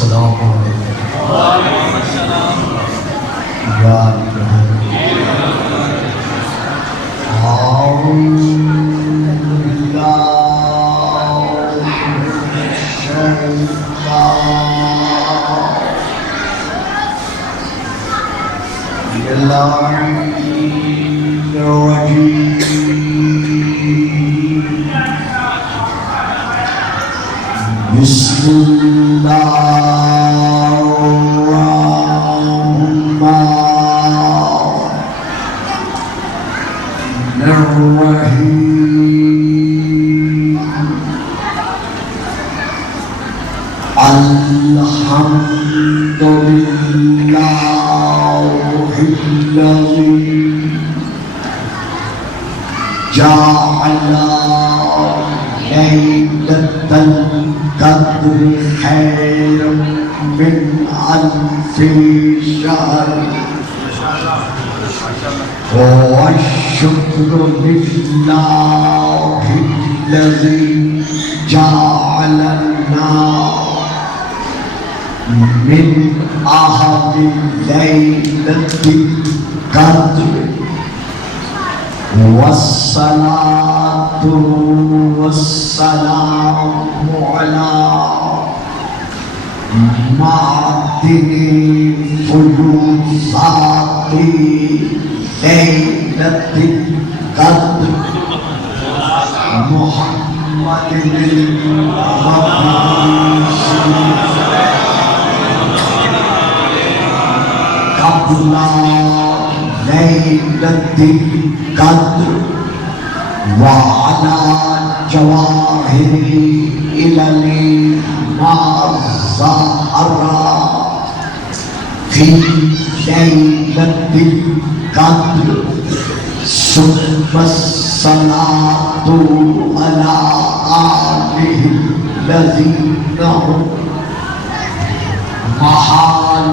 السلام علیکم یاد بسم اللہ الرحمن الرحیم الحمد للہ الذی جعل ليلة القدر خير من ألف شهر والشكر لله الذي جعلنا من أهل ليلة القدر والصلاة والسلام على معدن فيوضات ليلة القدر محمد المبعوث قبل ليلة القدر وعلى جواهره الى ما ظهر في ليلة القدر ثم الصلاة على آله الذين هم محال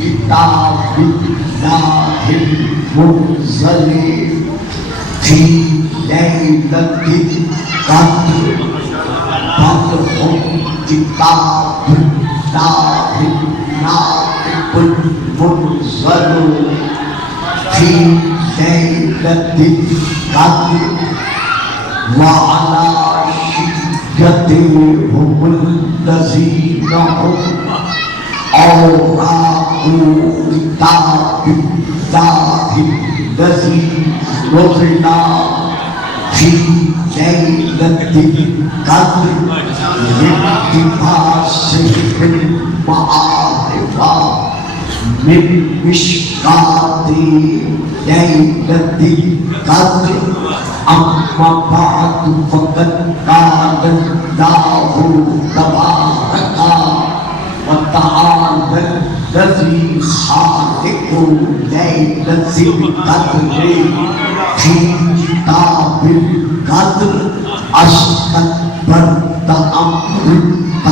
كتاب الله المنزل في ليلة القدر بل هم كتاب الله الناطق المنزل في ليلة القدر وعلى شدتهم الذين هم أوراق كتاب الله الذي نزل في ليلة القدر لاقتباسهم المعارف من مشكاة ليلة القدر أما بعد فقد قال الله تبارك وتعالى الذي خالق ليلة القدر في كتاب القدر أستكبرت أم كنت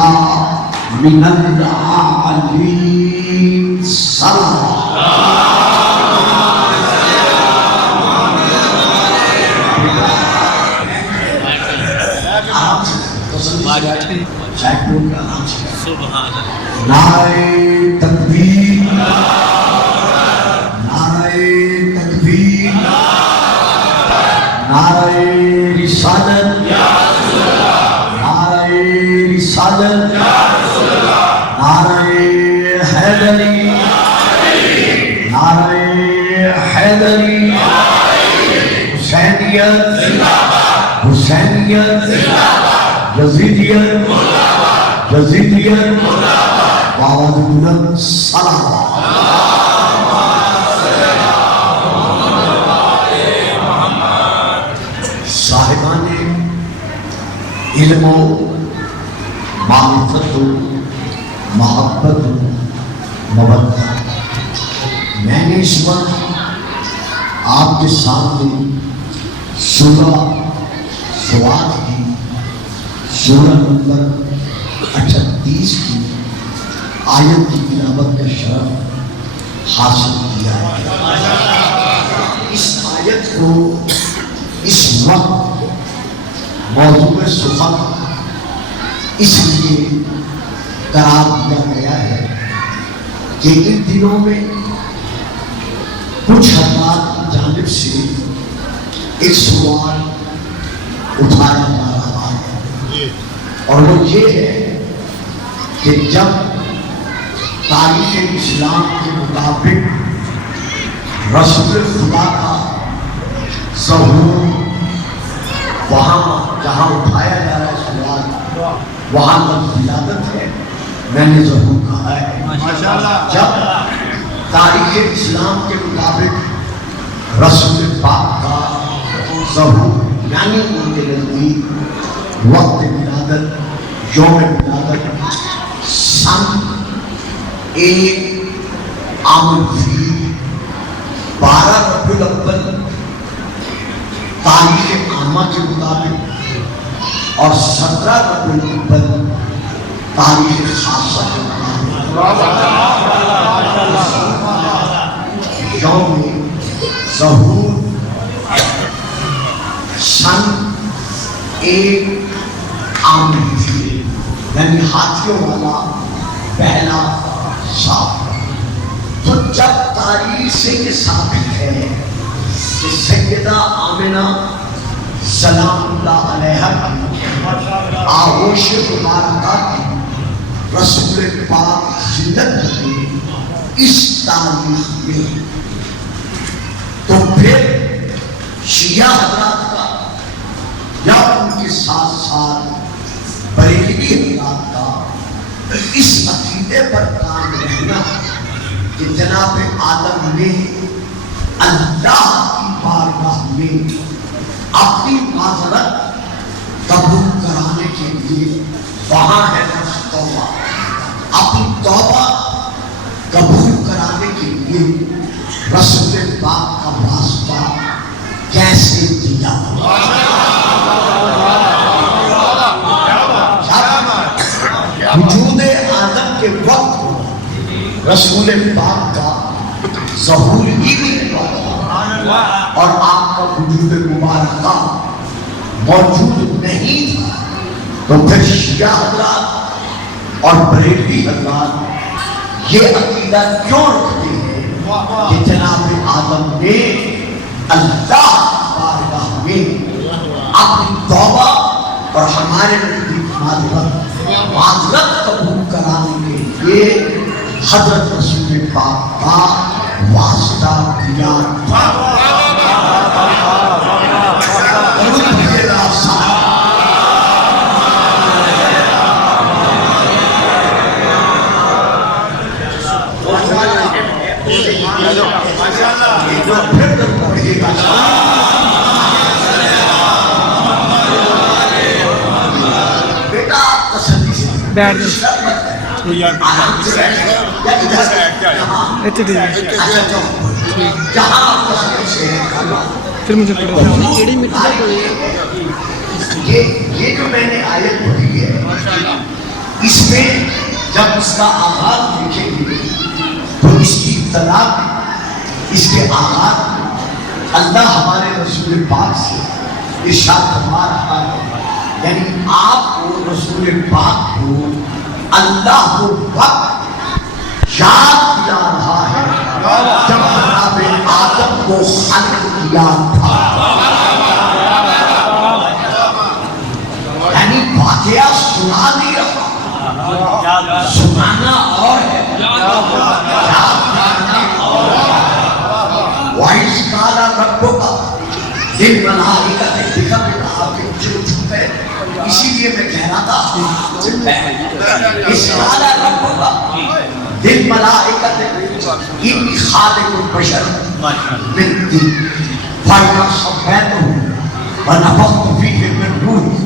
من العالين صلى نعرہ تکبیر نعرہ تکبیر نعرہ رسالت نعرہ رسالت نعرہ حیدری نعرہ حیدری حسینیت حسینیت یزیدیت یزیدیت وعواد بلند صلاح صاحبان علم و معرفت و محبت و مودت، میں نے اس وقت آپ کے سامنے سورہ سواد کی سورہ نمبر 38 کی آیت کی تلاوت کا شرف حاصل کیا ہے۔ اس آیت کو اس وقت موضوع سخن اس لیے قرار دیا گیا کہ ان دنوں میں کچھ حضرات کی جانب سے ایک سوال اٹھایا جا رہا ہے، اور وہ یہ ہے کہ جب تاریخ اسلام کے مطابق رسول خدا کا ظہور وہاں جہاں اٹھایا جا رہا ہے سوال، وہاں لفظ ولادت ہے، میں نے ظہور کہا ہے۔ جب تاریخ اسلام کے مطابق رسول پاک کا ظہور یعنی ان کے نزدیک وقت ولادت، یوم ولادت سن 1 عام الفیل 12 ربیع الاول تاریخ عامہ کے مطابق اور 17 ربیع الاول تاریخ خاصہ کے مطابق یوم ظہور سن 1 عام الفیل یعنی ہاتھیوں والا پہلا سال۔ تو جب تاریخ سے یہ ثابت ہے کہ سیدہ آمنہ سلام اللہ علیہا کی آغوش مبارکہ کی رسول پاک زندت کی اس تاریخ میں، تو پھر شیعہ حضرات کا یا ان کے ساتھ ساتھ بریلوی حضرات کا اس عقیدے پر کام رہنا کہ جناب آدم نے اللہ کی بارگاہ میں اپنی معذرت قبول کرانے کے لیے وہاں ہے توبہ، اپنی توبہ قبول کرانے کے لیے رسول پاک کا واسطہ کیسے دیا؟ وجود آدم کے وقت رسول پاک کا ظہور ہی نہیں ہوا اور آپ کا وجود مبارکہ موجود نہیں تھا، تو پھر شیعہ حضرات اور بریلوی حضرات یہ عقیدہ کیوں رکھتے ہیں کہ جناب آدم نے اللہ کی بارگاہ میں اپنی توبہ اور ہمارے نزدیک معذرت قبول کرانے کے لیے حضرت رسول پاک کا واسطہ دیا تھا۔ بیٹھ پھر مجھے یہ جو میں نے آیت پڑھی ہے اس میں جب اس کا آغاز دیکھیں گے تو اس کی ابتدا اس کے آغاز اللہ ہمارے رسول پاک سے ارشاد فرما رہا ہے، یعنی آپ کو رسول پاک کو اللہ کو وقت یاد دلا رہا ہے جب جناب آدم کو خلق کیا تھا، یعنی واقعہ سنا نہیں رہا، سنانا اور ہے، یاد کرنا اور ہے۔ وَإِذْ قَالَ رَبُّكَ لِلْمَلَائِكَةِ اسی لیے میں کہہ رہا تھا اس قال ربک للملائکۃ انی خالق البشر من طین فإذا صفیتہ ونفخت فیہ من روحی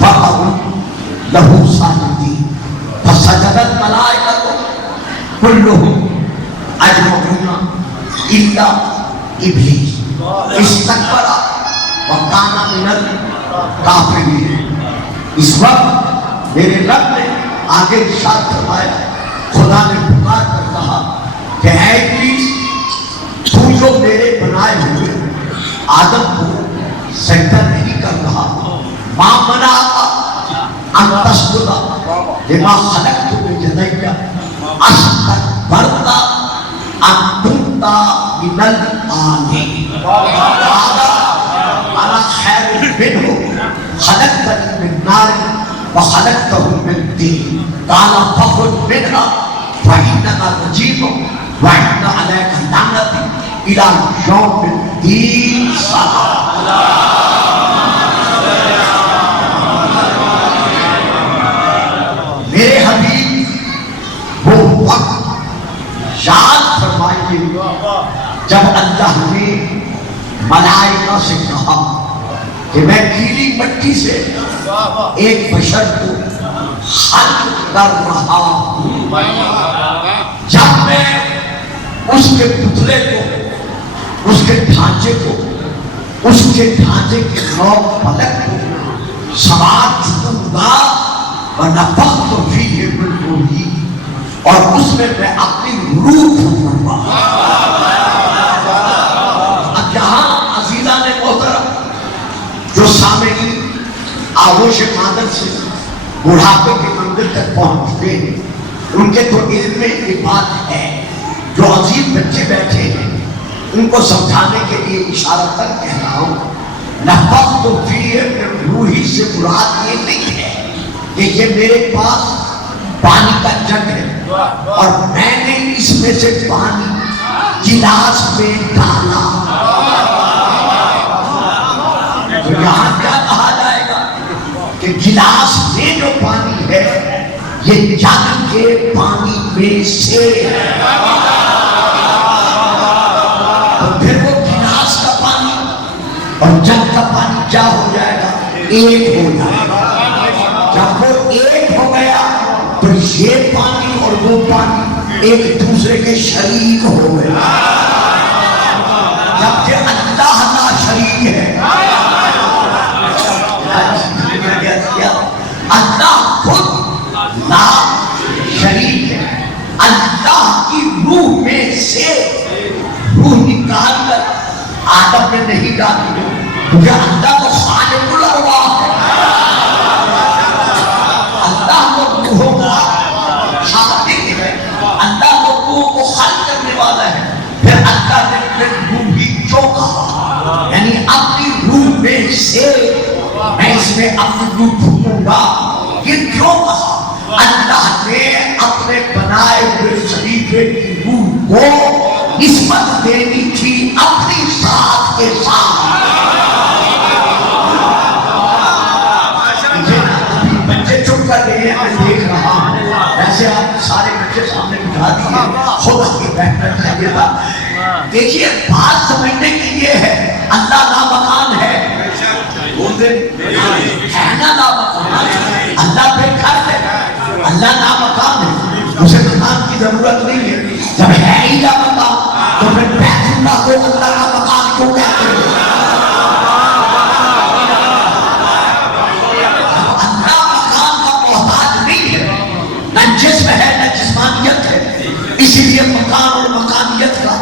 فقعوا له ساجدین فسجد الملائکۃ كلهم اجمعون الا ابلیس استکبر وکان من الکافرین۔ اس وقت میرے رب نے آگے ارشاد فرمایا، خدا نے پکار کر کہا کہ اے ابلیس، تو جو میرے بنائے ہوئے آدم کو سجدہ نہیں کر رہا، ماں منعک ان تسجد لما خلقت بیدی استکبرت انت من العالمین انا خیر منہ خلقتنی من نار وخلقتہ من طین قال فاخرج منها فإنك رجيم وإن عليك لعنتي إلى يوم الدين. میرے حبیب وہ وقت یاد فرمائیے جب اللہ نے ملائکہ سے کہا کہ میں گیلی مٹی سے ایک بشر کو خلق کر رہا ہوں. جب میں اس کے پتلے کو، اس کے ڈھانچے کو، اس کے ڈھانچے کے نو پلک کو سوار چکوں گا ونفخت فیہ من روحی، اور اس میں میں اپنی روح پھونکوں گا. اب یہاں عزیزان محترم جو سامعین آغوش مادر سے بڑھاپے کے منزل تک پہنچتے ہیں، ان کے تو علم میں یہ بات ہے. جو عظیم بچے بیٹھے ہیں ان کو سمجھانے کے لیے اشارہ تک کہہ رہا ہوں. نفخت فیہ من روحی سے مراد یہ نہیں ہے کہ یہ میرے پاس پانی کا جگ ہے اور میں نے اس میں سے پانی گلاس میں ڈالا. تو یہاں کیا کہا جائے گا کہ گلاس میں جو پانی ہے یہ جگ کے پانی میں سے ہے. تو پھر وہ گلاس کا پانی اور جگ کا پانی کیا ہو جائے گا؟ ایک ہو جائے گا. جب وہ ایک ہو گیا تو یہ پانی اور وہ پانی ایک دوسرے کے شریک ہو گئے. جبکہ اللہ لا شریک ہے. اللہ خود لا شریک ہے. اللہ کی روح میں سے روح نکال کر آدم میں نہیں ڈالی کیونکہ اللہ تو خالق الارواح ہے. اللہ کو روحوں کا خالق ہے. اللہ کو روح کو خالق کرنے والا ہے. پھر اللہ نے پھر روح بھی کیوں کہا؟ یعنی اپنی روح میں سے میں اس میں اپنی روح پھونکوں گا. یہ کیوں کہا؟ اللہ نے اپنے بنائے ہوئے خلیفے کی روح کو نسبت دینی تھی اپنی ذات کے ساتھ. بچے چپ کر گئے ہیں، میں دیکھ رہا ہوں. ویسے آپ سارے بچے سامنے بٹھا دیے، خود کے بیٹھنا چاہیے تھا. دیکھیے بات سمجھنے کے لیے ہے اللہ لامکان ہے. ہے نا لامکان؟ اللہ پہ گھر ہے. اللہ لامکان ہے، اسے مکان کی ضرورت نہیں ہے. جب ہے ہی لامکان تو پھر بیت اللہ کو اللہ کا مکان کیوں کہتے ہیں؟ اللہ مکان کا محتاج نہیں ہے، نہ جسم ہے نہ جسمانیت ہے. اسی لیے مکان اور مکانیت کا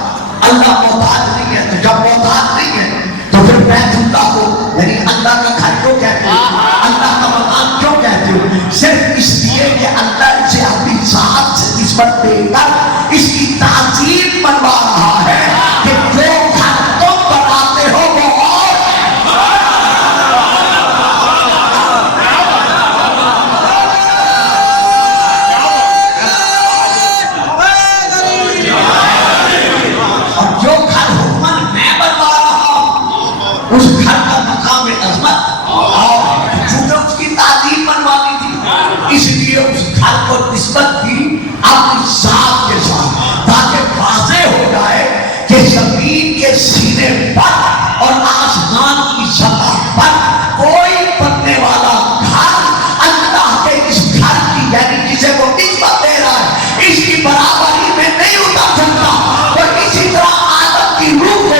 اللہ محتاج نہیں ہے. تو جب محتاج نہیں ہے تو پھر بیت اللہ کو یعنی اللہ کا گھر کیوں کہتے ہیں؟ اللہ کا مکان کیوں کہتے ہیں؟ صرف اس لیے کہ اللہ اسے اپنی ذات سے نسبت دے کر اس کی تعظیم بنوا رہا ہے کہ جو گھر تم بناتے ہو وہ اور جو گھر حکمن میں بنوا رہا ہوں اس گھر کا مقام عظمت اور چونکہ اس کی تعظیم بنوانی تھی اس لیے اس گھر کو نسبت دی اپنی ذات کے ساتھ تاکہ واضح ہو جائے کہ زمین کے سینے پر اور آسمان کی سطح پر کوئی بننے والا گھر اللہ کے اس گھر کی یعنی جسے وہ نسبت دے رہا ہے اس کی برابری میں نہیں اتر سکتا. اور اسی طرح آدم کی روح کو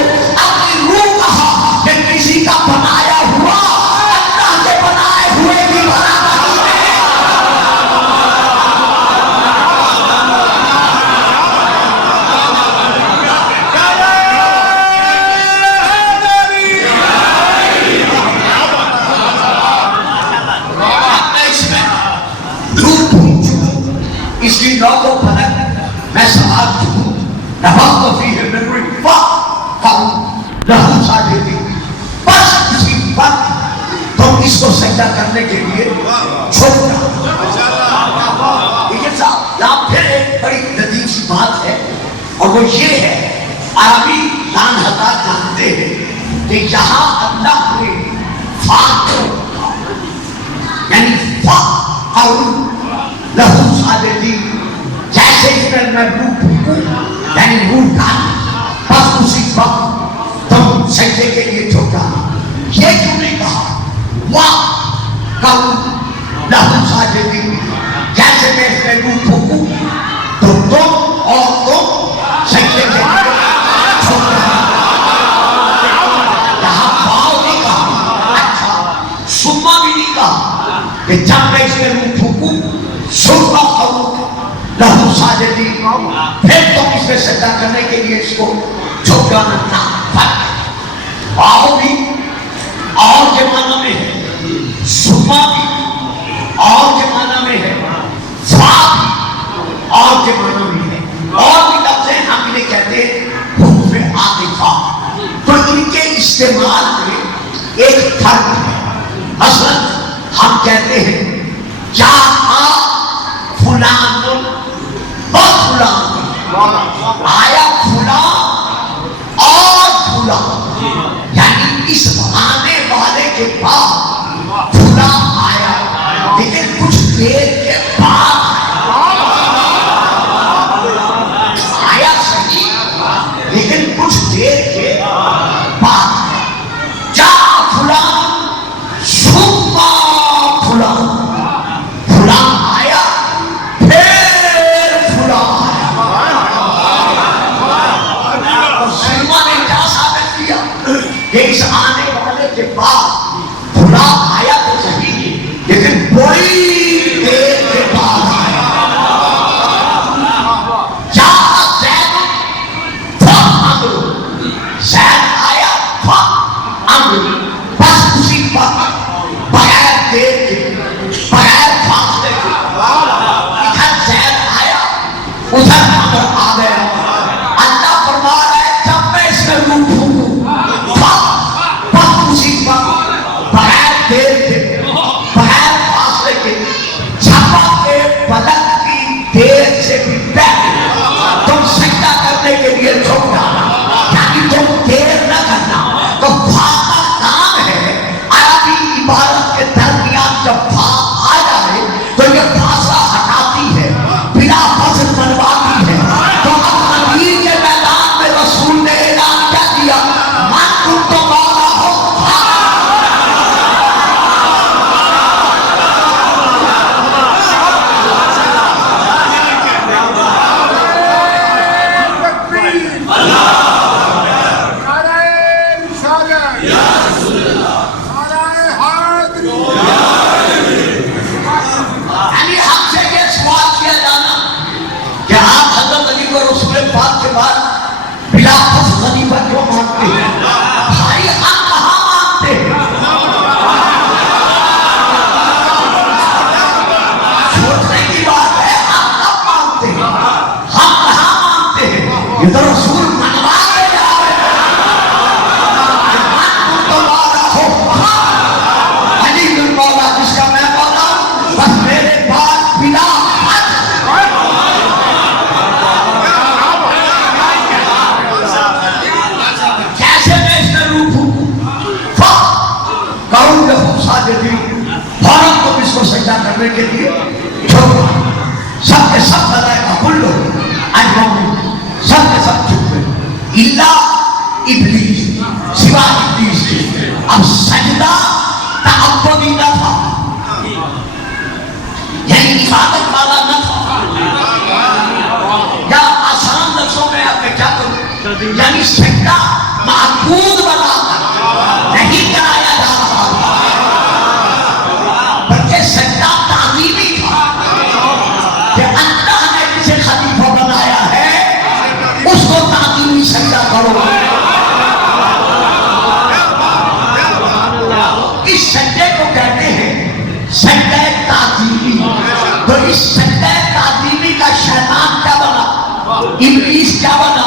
اپنی روح کہا کہ کسی کا بنایا ہوا اللہ کے بنائے ہوئے کی برابری میں. اس کی نو کو پھلک میں سوال چکوں نفخت فیہ من روحی فقعوا لہ ساجدین، بس اسی وقت تم اس کو سجدہ کرنے کے لیے چھوڑ جاؤ۔ یہ صاحب یہاں پھر ایک بڑی لطیف سی بات ہے، اور وہ یہ ہے، عربی دان حضرات جانتے ہیں کہ یہاں اللہ نے یعنی فقعوا لہ ساجدین، جیسے اس میں روح پھونکوں یعنی روح ڈال، بس اسی وقت تم سجدے کے لیے جھک جانا۔ یہ کیوں نہیں کہا وقعوا لہ ساجدین، جیسے میں اس میں روح پھونکوں تو تم اور تم سجدے کے لیے جھک جانا۔ یہاں واو نہیں کہا، اچھا سما بھی نہیں کہا کہ جب میں اس میں روح پھونکوں سما لہو ساجدین، پھر تم اس میں سجدہ کرنے کے لیے اس کو جھک جانا نہ فرق۔ واو بھی اور کے معنی میں ہے، سما بھی اور کے معنی میں ہے، فا بھی اور کے معنی میں ہے، اور بھی لفظ ہیں ہم انہیں کہتے ہیں حروف عاطفہ، تو ان کے استعمال میں ایک فرق ہے۔ مثلا ہم کہتے ہیں جاء فلان و فلان، آیا فلان اور فلان، یعنی اس آنے والے کے بعد فلان آیا، لیکن کچھ دیر کے بعد آیا صحیح، لیکن کچھ دیر کے بعد جاء فلان ثم فلان، فلان آیا پھر فلان آیا۔ سلمہ نے کیا ثابت کیا کہ اس آنے والے کے بعد فلان آیا تو صحیح، لیکن بڑی دیر کے بعد آیا۔ جاء زید فعمر، زید آیا فعمر، بس اسی وقت بغیر دیر کے بغیر فاصلے کے ادھر زید آیا ادھر عمر آ گیا۔ اللہ فرما رہا ہے جب میں اس میں روح پھونکوں بس اسی وقت بغیر دیر کے بغیر فاصلے کے جھپک کے پلک کی دیر سے بھی پہلے تم سجدہ کرنے کے لیے جھک جانا، یعنی تم دیر نہ کرنا۔ تو فاصلہ کام ہے، عربی عبارت کے درمیان جب فا آ جائے تو یہ فاصلہ ہٹاتی ہے، بلا فصل بنواتی ہے۔ تو اب امیر کے میدان میں رسول نے اعلان کیا دیا، من کنت مولاہ یعنی ہم سے یہ سوال کیا جانا کہ آپ حضرت علی کو رسول پاک کے بعد بلا فصل خلیفہ کیوں مانتے ہیں؟ بھائی ہم کہاں مانتے ہیں؟ سوچنے کی بات ہے، ہم کب مانتے ہیں؟ ہم کہاں مانتے ہیں؟ یہ تو رسول منوا کے جا رہے ہیں۔ من کنت مولاہ علی بن مولا، جس کا میں مولا ہوں، بس میرے بعد بلا کیسے میں اس میں روح پھونکوں؟ فقعوا لہ ساجدین، فوراً تم اس کو سجدہ کرنے کے لیے چھوڑو۔ سب کے سب ملائکہ کلو اجمعون، سب کے سب چپ گئے الا ابلیس، سوا ابلیس کے۔ اب سجدہ تعبدی نہ تھا، یعنی عبادت والا نہ تھا، یا آسان لفظوں میں آپ نے کیا کروں، یعنی سجدہ معبود بنا کر نہیں کرایا جا رہا تھا، بلکہ سجدہ تعظیمی تھا کہ اللہ نے جسے خلیفہ بنایا ہے اس کو تعظیمی سجدہ کرو۔ اس سجدے کو کہتے ہیں سجدہ تعظیمی۔ تو اس سجدہ تعظیمی کا شیطان کیا بنا؟ ابلیس کیا بنا؟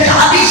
40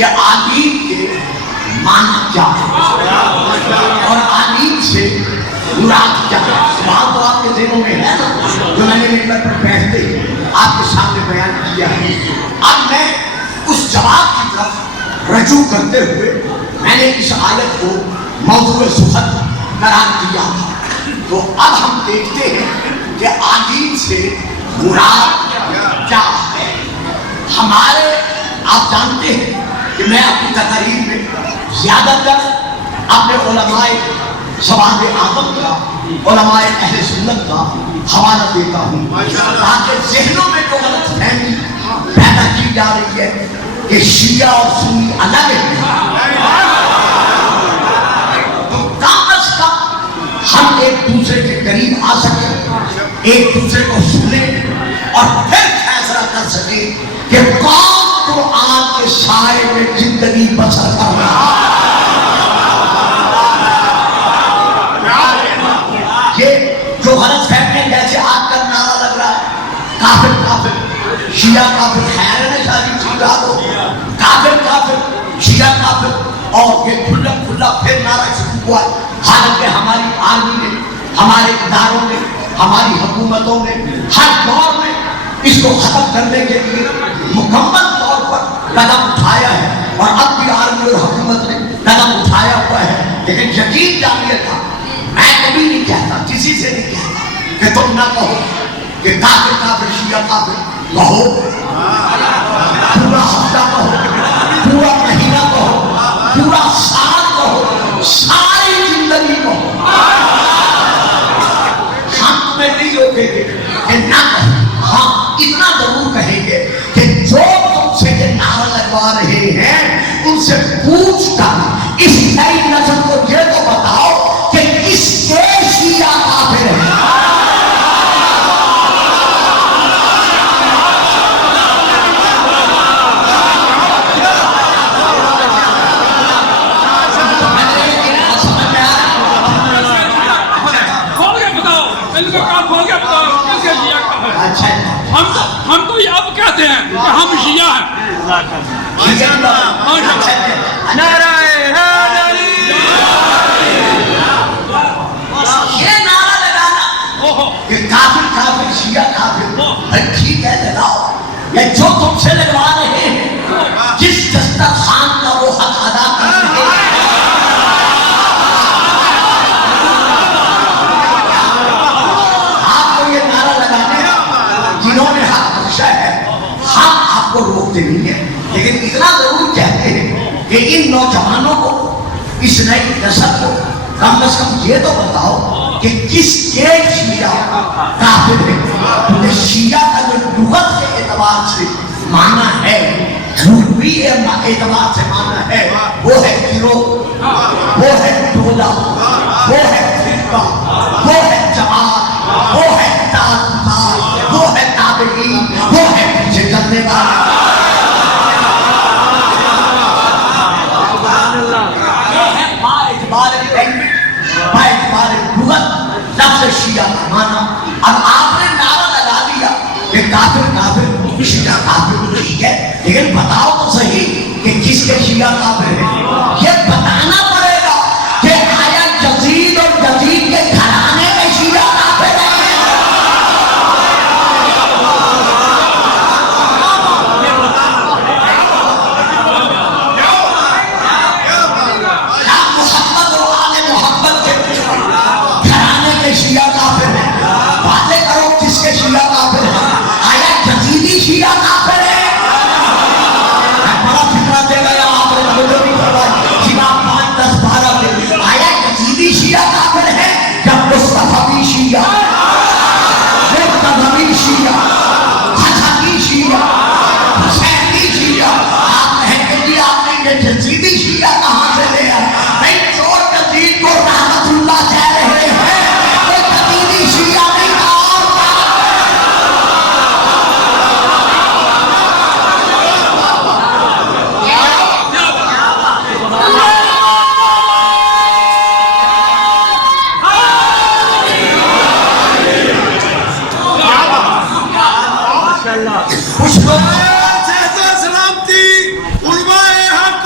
کہ عالم کے معنی کیا ہے اور عالم سے مراد کیا ہے. سوال تو آپ کے ذہنوں میں ہے نا جو میں نے ممبر پر بیٹھتے آپ کے سامنے بیان کیا ہے. اب میں اس جواب کی طرف رجوع کرتے ہوئے میں نے اس آیت کو موضوع صحبت قرار دیا تھا. تو اب ہم دیکھتے ہیں کہ عالم سے مراد کیا ہے. ہمارے آپ جانتے ہیں کہ میں اپنی تقریر میں زیادہ تر اپنے علماء سواد اعظم کا علماء اہل سنت کا حوالہ دیتا ہوں تاکہ ذہنوں میں جو غلط فہمی پیدا کی جا رہی ہے کہ شیعہ اور سنی الگ ہیں تو کم از کم ہم ایک دوسرے کے قریب آ سکیں, ایک دوسرے کو سنیں اور پھر فیصلہ کر سکیں کہ کون قرآن کے سائے میں زندگی بسر کر رہا ہے. یہ جو غلط فہمی جیسے آج کل نعرہ لگ رہا ہے کافر کافر شیعہ کافر, خیر ہے شادی چیزا دو کافر کافر شیعہ کافر اور یہ کھلا کھلا پھر نعرہ شروع ہوا. حالانکہ ہماری آرمی نے, ہمارے اداروں نے, ہماری حکومتوں نے ہر دور میں اس کو ختم کرنے کے لیے مکمل طور پر قدم اٹھایا ہے اور اب بھی آرمی اور حکومت نے قدم اٹھایا ہوا ہے. لیکن یقین جانیے گا میں کبھی نہیں کہتا, کسی سے نہیں کہتا کہ تم نہ کہو کہ کافر کافر شیعہ کافر. کہو پورا ہفتہ کہو, پورا مہینہ کہو, پورا سال کہو, ساری زندگی کہو. ہم تمہیں نہیں روکیں گے کہ نہ کہو. ہاں اتنا ضرور کہیں گے کہ جو تم سے یہ نعرہ لگوا رہے ہیں ان سے پوچھ کر اس نئی نسل کو یہ تو بتاؤ کہ کس کے شیعہ کافر ہیں. ہم تو یہ اب کہتے ہیں کہ ہم شیعہ ہیں. یہ نعرہ لگانا کہ کافر کافر شیعہ کافر ٹھیک ہے لگاؤ, یہ جو تم سے لگوا رہے ہیں جس دسترخوان کا وہ حق ادا کر رہے ہیں آپ کو یہ نعرہ لگانے جنہوں نے حق بخشا ہے ہم آپ کو روکتے نہیں ہیں. لیکن اتنا ضرور کہتے ہیں کہ ان نوجوانوں کو, اس نئی نسل کو کم از کم یہ تو بتاؤ کہ کس کے شیعہ کافر ہے. شیعہ کا جو لغت کے اعتبار سے معنی ہے, لغوی اعتبار سے معنی ہے, وہ ہے گروہ, وہ ہے ٹولہ, وہ ہے فرقہ, وہ ہے جماعت, وہ ہے تعلقات, وہ ہے تابعین, وہ ہے پیچھے چلنے والا. لفظ شیعہ کا معنی. اب آپ نے نعرہ لگا دیا کہ کافر کافر شیعہ کافر, ٹھیک ہے, لیکن بتاؤ تو صحیح کہ کس کے شیعہ کافر ہیں. یہ بتانا پڑے گا کہ آیا یزید اور یزید کے گھرانے میں شیعہ کافر ہیں. محمد اور آل محمد کے گھرانے کے شیعہ کافر ہیں. باتیں کرو کس کے شیعہ کافر ہیں. آیا یزیدی شیعہ کافر ہے. بڑا فکرہ دے گیا آپ نے مجھے بھی کروائی جناب 5 10 12 کے. آیا یزیدی شیعہ کافر ہے یا مصطفی شیعہ, مرتضوی شیعہ, حسنی شیعہ, حسینی شیعہ. آپ کہیں گے جی آپ نے یہ یزیدی شیعہ کہاں سے لیا. نہیں, جو یزید کو رحمت اللہ کہہ رہے ہیں شیعہ نہیں تھا. سلامتی علماء حق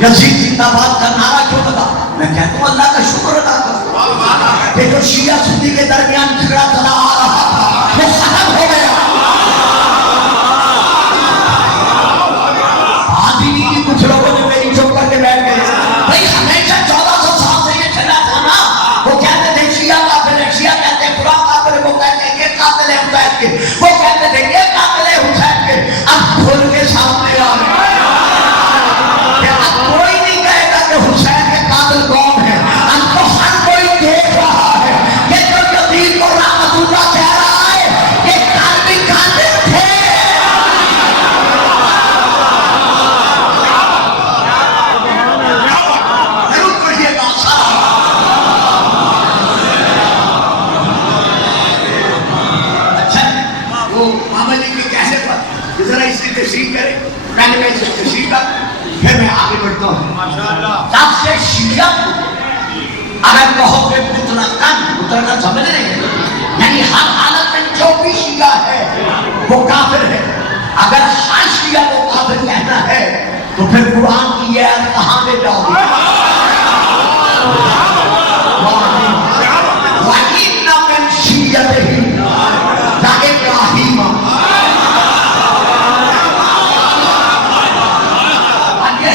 یزید زندہ باد کا نعرہ کیوں لگا؟ میں کہتا ہوں اللہ کا شکر ادا کرو کہ جو شیعہ سنی کے درمیان جھگڑا چلا آ رہا تھا وہ ختم ہو گیا. آدھی نہیں کچھ لوگوں نے میری چپ کر کے بیٹھ گئے. بھائی ہمیشہ 1400 سال سے یہ چلا تھا نا. وہ کہتے تھے شیعہ کافر ہے, شیعہ کہتے ہیں قرآن کافر ہے, وہ کہتے ہیں یہ قاتل ہے حسین کے, وہ کہتے تھے یہ قاتل ہے حسین کے. اب کھل کے سامنے آ رہے ہیں. کوئی نہیں کہے گا کہ حسین کے قاتل کون ہے. اب تو ہر کوئی دیکھ رہا ہے کہ جو یزید کو رحمت اللہ کہہ رہا ہے یہ قاتل قاتل تھے. ضرور پڑھیے گا. اچھا وہ ماما جی کے کہنے پر ذرا اس کی تشریح کریں. پہلے میں اس کی تشریح کر پھر میں آگے بڑھتا ہوں. سب سے شیعہ اگر کہو کہ مطلقاً سمجھ رہے ہیں, یعنی ہر حالت میں جو بھی شیعہ ہے وہ کافر ہے. اگر ہر شیعہ کو کافر کہنا ہے تو پھر قرآن کی یہ آیت کہاں لے جاؤ گے؟ وَإِنَّ مِنْ شِيَّتِهِ لَإِبْرَاهِيمَ.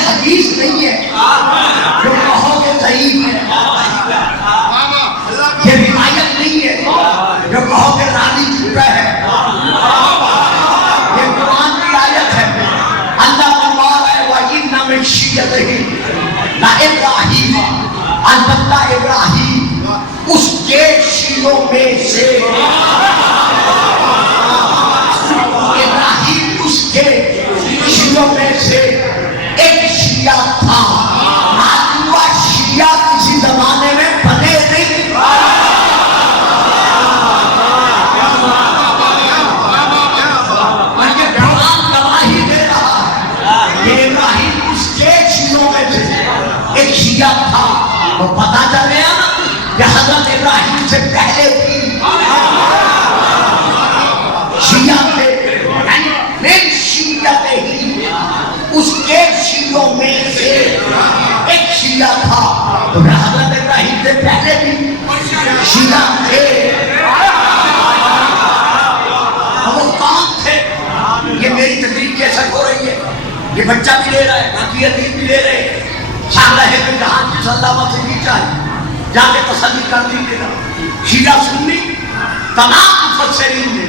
حدیث نہیں ہے جو کہو کہ ضعیف ہے, یہ روایت نہیں ہے جو کہو کہ راوی جھوٹا ہے, یہ قرآن کی آیت ہے. اللہ فرما رہا ہے وَإِنَّ مِنْ شِيَّتِهِ لَإِبْرَاهِيمَ. البتہ ابراہیم اس کے شیعوں میں سے, ابراہیم اس کے شیعوں میں سے ایک شیعہ تھا. آج شیعہ کسی زمانے میں بنے نہیں. قرآن گواہی دے رہا ہے کہ ابراہیم اس کے شیعوں میں سے ایک شیعہ تھا. وہ پتا چل گیا نا کہ حضرت ابراہیم سے پہلے بھی شیعہ تھے. یعنی من شیعتہ ہی اس کے شیعوں میں سے ایک شیعہ تھا. تو حضرت ابراہیم سے پہلے بھی شیعہ تھے. وہ کام تھے. یہ میری تقریر کیسا ہو رہی ہے, یہ بچہ بھی لے رہا ہے, باقی عدیب بھی لے رہے ہیں. شاہدہ ہے کہ جہاں کی سلامت سے بھی چاہیے جا کے تسلی کر دیجیے گا. شیعہ سنی تمام مفسرین نے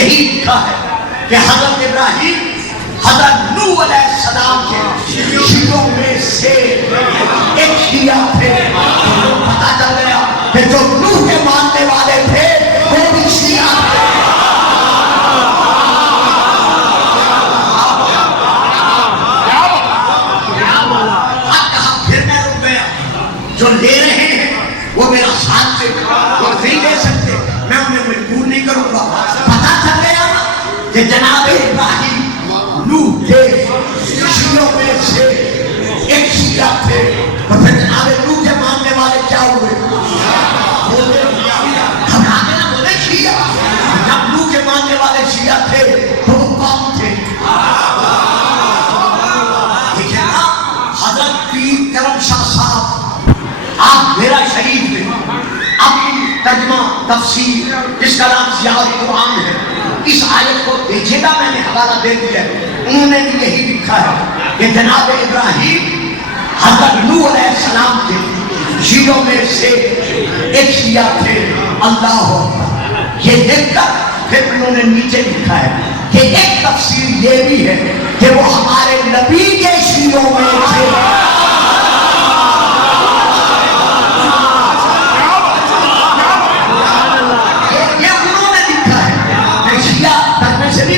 یہی لکھا ہے کہ حضرت ابراہیم حضرت نوح علیہ السلام کے شیعوں میں سے ایک شیعہ تھے. پتا چل گیا کہ جو نوح کے ماننے والے تھے وہ بھی شیعہ تھے. جو لے رہے ہیں وہ میرا ساتھ دے, وہ نہیں لے سکتے, میں انہیں مجبور نہیں کروں گا. پتا چل گیا کہ جناب ابراہیم نوح کے شیعوں میں سے ایک شیعہ تھے. اور پھر جناب نوح کے ماننے والے کیا ہوئے؟ ہم آگے نہ بولے شیعہ. جب نوح کے ماننے والے شیعہ تھے تو وہ کون تھے؟ ٹھیک ہے نا. حضرت پیر کرم شاہ صاحب آپ میرا شریف میں اپنی ترجمہ تفسیر جس کا نام ضیاء القرآن ہے, اس آیت کو دیکھے گا. میں نے حوالہ دے دیا ہے. انہوں نے بھی یہی لکھا ہے کہ جناب ابراہیم حضرت نوح علیہ السلام کے شیعوں میں سے ایک شیعہ تھے. اللہ اکبر. یہ دیکھ کر پھر انہوں نے نیچے لکھا ہے کہ ایک تفسیر یہ بھی ہے کہ وہ ہمارے نبی کے شیعوں میں تھے.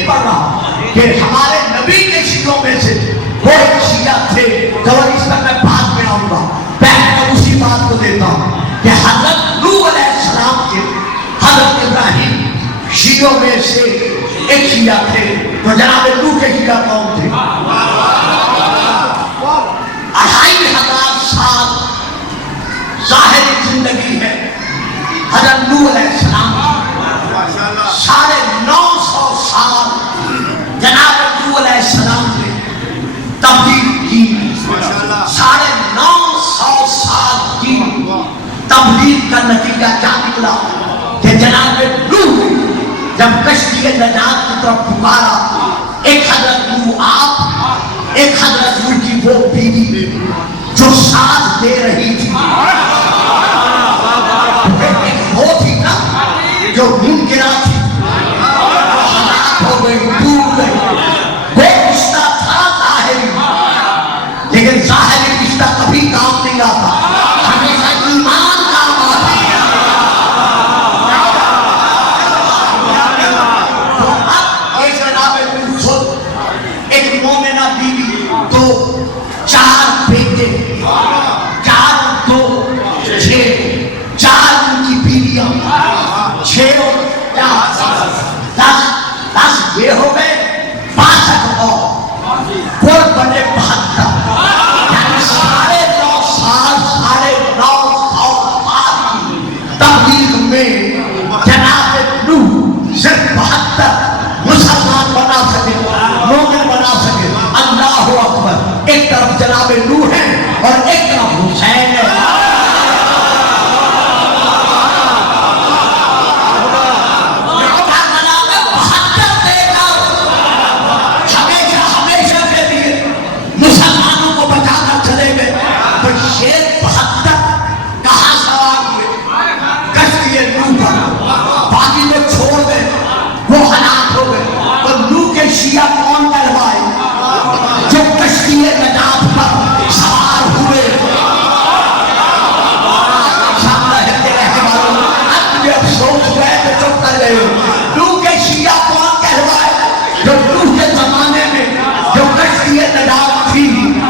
پڑھ رہا کہ ہمارے نبی کے شیعوں میں سے وہ ایک شیعہ تھے. تو اس پر میں بات میں آؤں گا. پہلے میں اسی بات کو دیتا ہوں کہ حضرت نوح علیہ السلام کے حضرت ابراہیم شیعوں میں سے ایک شیعہ تھے. تو جناب نوح کے شیعہ کون تھے؟ 2500 سال ظاہری زندگی ہے حضرت نوح علیہ السلام. 950 سال جناب نوح علیہ السلام نے تبلیغ کی. تبلیغ کا نتیجہ کیا نکلا کہ جناب نوح جب کشتی نجات کی طرف پکارا، ایک حضرت نوح آپ، ایک حضرت نوح کی وہ بیوی جو ساتھ دے رہی تھی، ایک وہ تھی نا جو منکرہ تھی، ہلاک ہو گئی، ڈوب گئی. وہ رشتہ تھا ظاہری، لیکن ظاہری رشتہ کبھی کام نہیں آتا، ہمیشہ ایمان کام آتا ہے. تو اب ایک جناب خود ایک مومنہ بیوی، تو 4 بیٹے، 4 2 6، 4 ان کی بیویاں، 6 اور 10 یہ ہو گئے 62 اور وہ بنے 72، یعنی 9.5 سال 9.5 سال کی تبلیغ میں جناب نوح صرف 72 مسلمان بنا سکے، مومن بنا سکے. اللہ اکبر. ایک طرف جناب نوح ہے اور ایک طرف حسین ہے. مسلمانوں کو بچا کر چلے گئے تو شیر 72 کہاں سوار ہوئے؟ کشتی نوح پر. باقی لوگ چھوڑ گئے، وہ ہلاک ہو گئے. تو نوح کے شیعہ کون کہلوائے؟ جو کشتی نجات پر سوار ہوئے. سامنے ہلتے رہنے والوں اب بھی افسوس گئے تو چپ کر گئے. نوح کے شیعہ کون کہلوائے؟ جو نوح کے زمانے میں جو کشتی نجات تھی،